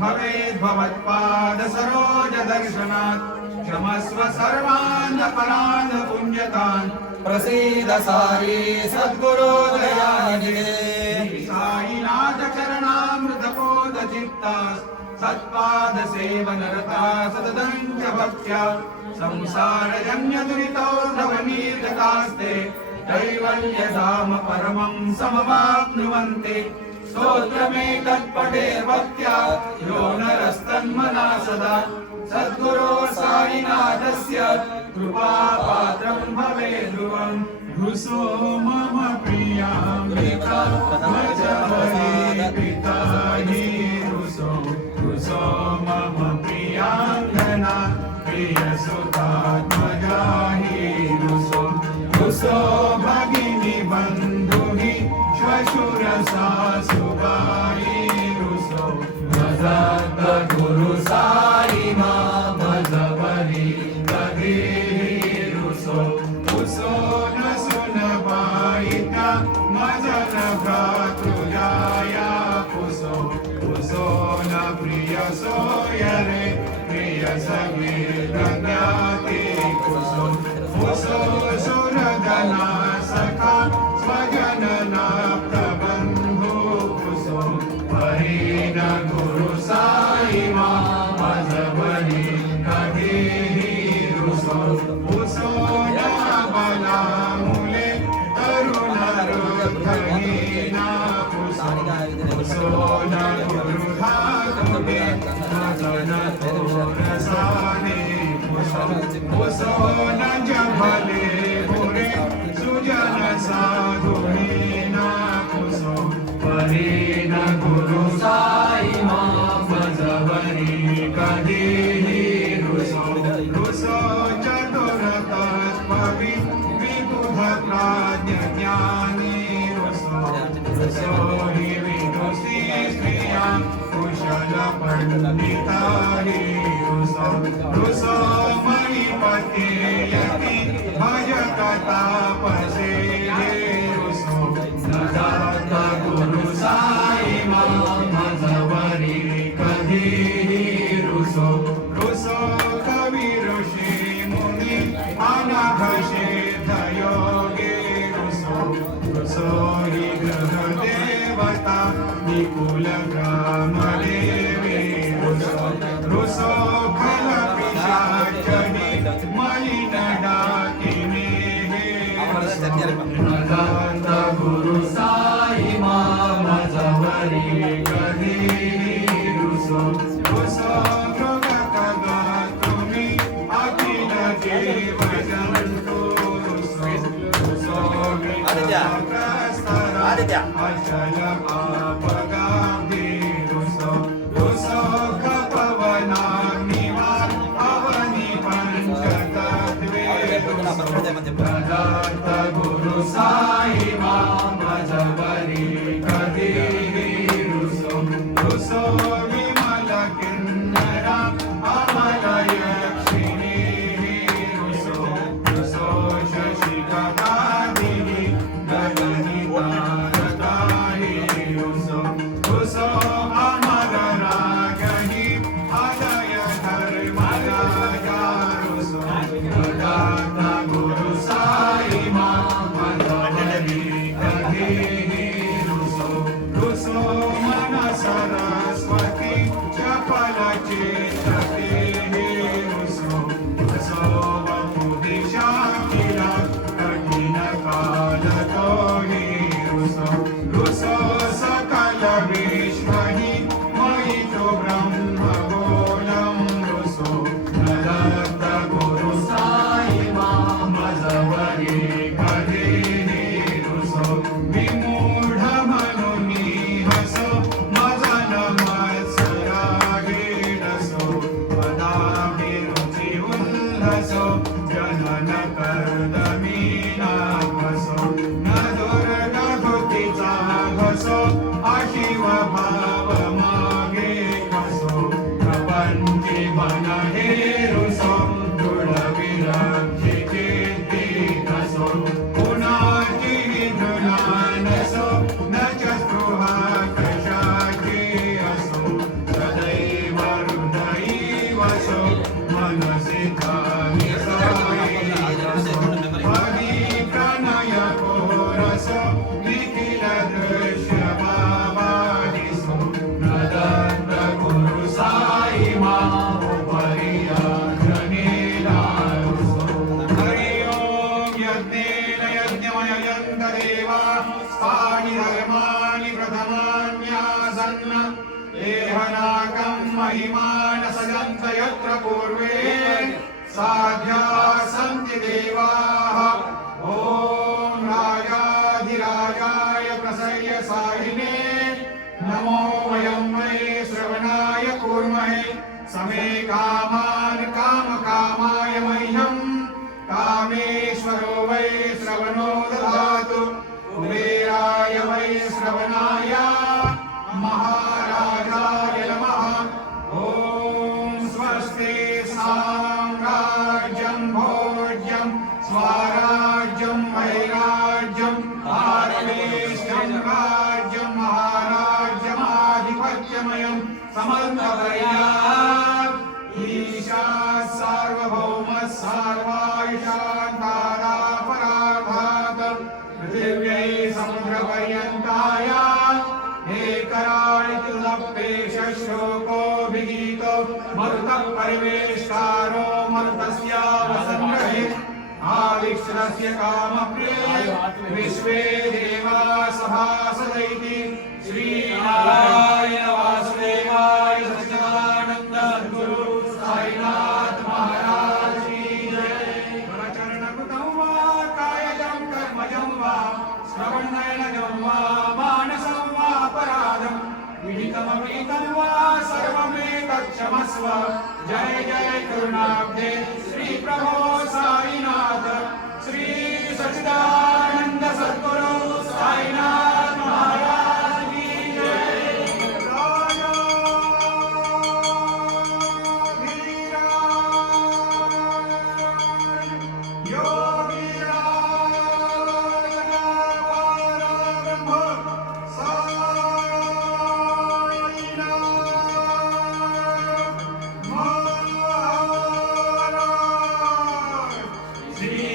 भवेद् भवत्पाद सरोज दर्शनात् क्षमस्व सर्वान् अपराध पुण्यतान् प्रसीद साई सद्गुरो दयानिधे साईनाथ चरणामृत बोध चित्ता सत्पाद सेवन रता सततं च भक्त्या संसार जन्य दुरितोर्धव निर्गतास्ते कैवल्यधाम परमं समवाप्नुवन्ति स्तोत्रमेतत्पठे भक्त्या यो नरस्तन्मना सदा सद्गुरो साईनाथस्य कृपापात्रं भवेत् ध्रुवम् ऋषो मम प्रियामृता भजवरे पिता हि ऋषो मम प्रियाङ्गना प्रियसुतात्मजा हि ऋषो भगिनी बन्धुहि श्वशुर सासुबाई ऋषो भजत गुरु साई मा भजवरी कधी ऋषो न सुनबाईता मजन भ्रातृजाया पुसो न प्रिय सोयरे प्रिय समीर्गज्ञाति पुसो सुरगना सखा स्वजनना प्रबन्धु पुसो हरिण गुरु साई मा भजवरी कधी ऋषो न बलामुले तरुणरुद्धहीना पुसो न गुरुधातुके भजन तोरसाने पुसो न जभले पुरे सुजन साधुहीना पुसो हरिण गुरु साई मा भजवरी कधी ऋषो चतुरतत्पवि विबुध प्राज्ञ ज्ञानी ऋषो हि विदुषी स्त्रियां कुशल पंडिता हि ऋषो मणिपते यति भजत तापसे ऋषो ददात गुरु साई मा भजवरी कधी ऋषो कवि ऋषि मुनि अनघ शेष योगे ऋषो हि ग्रह देवता निकुल ग्राम देवी ऋषो खल पिशाचहि मलिन डाकिने ददात गुरु साई मा भजवरी कधी ऋषो आदित्य अचल पापगाब्धि ऋषो कपवनाग्निवा अवनि पञ्चतत्त्वे ददात गुरु साई मा भजवरी कधी ऋषो विमल किन्नरा अमल यक्षिणी ऋषो शशिकटादिनि गगनितारकाहि ऋषो अमर रागहि अदय धर्मराजा ऋषो ददात गुरु साई मा भजवरी कधी ऋषो मन सरस्वती चपल चेतते ऋषो वपुदिशा किला कठिन काल तो हि ऋषो सकल विश्वहि मोहितो ब्रह्म गोलं ऋषो ददात गुरु साई मा भजवरी कधी ऋषो विमूढ मनुनि हसो मजन मत्सरागे रसो महिमान सजन्त यत्र पूर्वे साध्या सन्ति देवाः ॐ राजाधिराजाय प्रसह्य साहिने नमो वयं वै श्रवणाय कुर्महे समे कामान् कामकामाय मह्यं कामेश्वरो वै श्रवणो ददातु कुबेराय वै श्रवणाय महाराजाय नमः ॐ स्वस्ति साम्राज्यं भोज्यं स्वराज्यं वैराज्यं भारवेशं राज्यं महाराज्यमाधिपत्यमयं समन्वयात् ईशा सार्वभौम सर्वायुषान्तारापराधात् पृथिव्यै समुद्रपर्यन्ताय एकराणितुलप्तेश शोकोभिगीतो मरुतः परिवेष्टारो मरुतस्य वसङ्ग्रहे आविश्रस्य कामप्रिये विश्वे देवा सभासदैति श्रीनारायण वासुदेवाय सच्चिदानन्द सद्गुरु साईनाथ महाराज की जय। करचरणकृतं वा कायजं कर्मजं वा श्रवणनयनजं वा मानसं वा अपराधं विहितमविहितं वा सर्वमेतत्क्षमस्व। जय जय करुणाब्धे श्री प्रभो साईनाथ श्री सच्चिदानंद सद्गुरु साईनाथ महाराज की जय। राजाधिराज योगीराज परब्रह्म श्री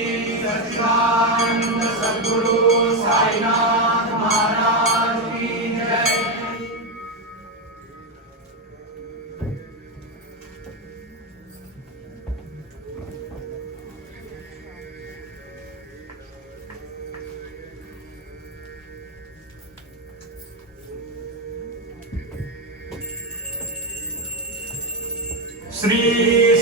सच्चिदानंद सद्गुरु साईनाथ महाराज की जय। श्री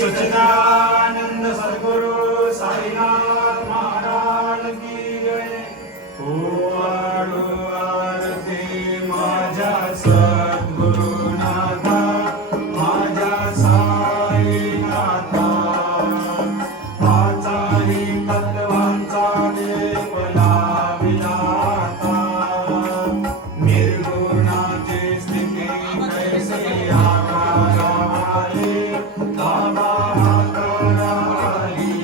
सच्चिदानंद सद्गुरु साईनाथ महाराज की जय। ओवाळू आरती माझ्या सद्गुरुनाथा माझ्या साईनाथा वाचाही तत्वांचा लेप लाविलाता निर्गुणाची स्थिती कैसे आकारावाली बाबा हाताळाली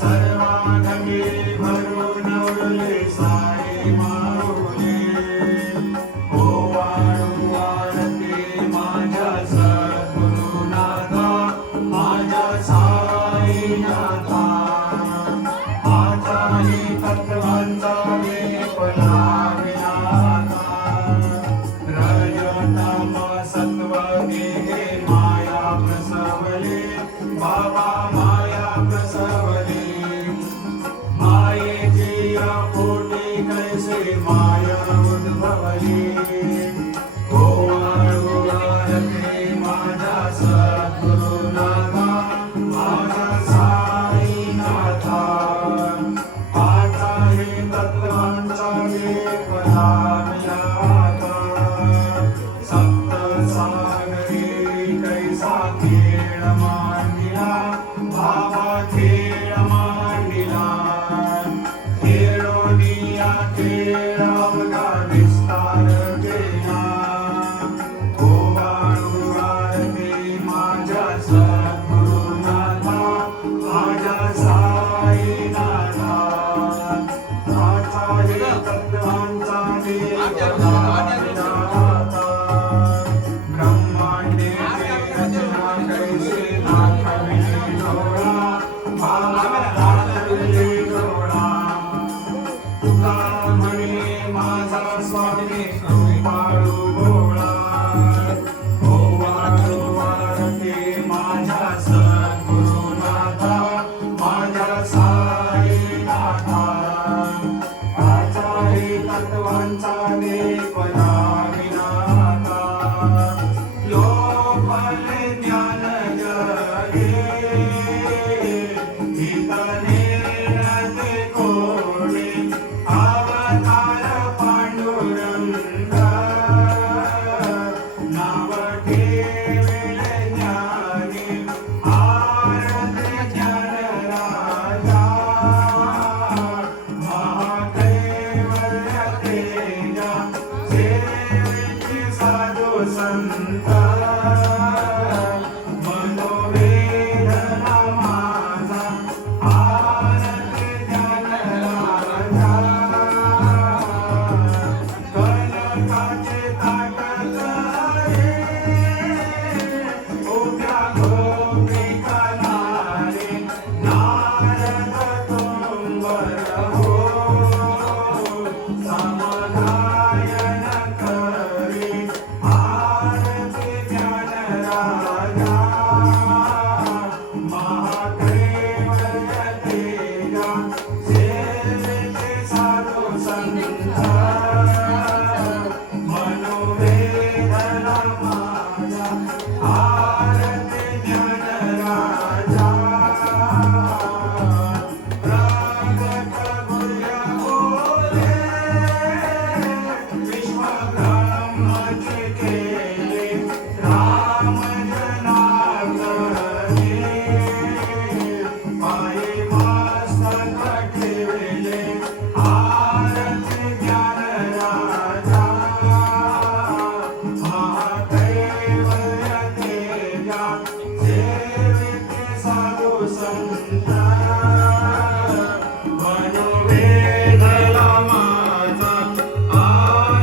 सर्वांगी भरून उरले साई माऊली ओवाळू आरती माझ्या सद्गुरुनाथा माझ्या साईनाथा वाचाही तत्वांचा लेप लाविलाता रजतम सत्व देहे माया प्रसवले बाबा माया प्रसवले मायेची या पोटी कैसे माया उद्भवली ओवाळू आरती माझ्या सद्गुरुनाथा माझ्या साईनाथा वाचाही तत्वांचा लेप लाविलाता सप्त सागरी कैसा खेळ मांडिला आ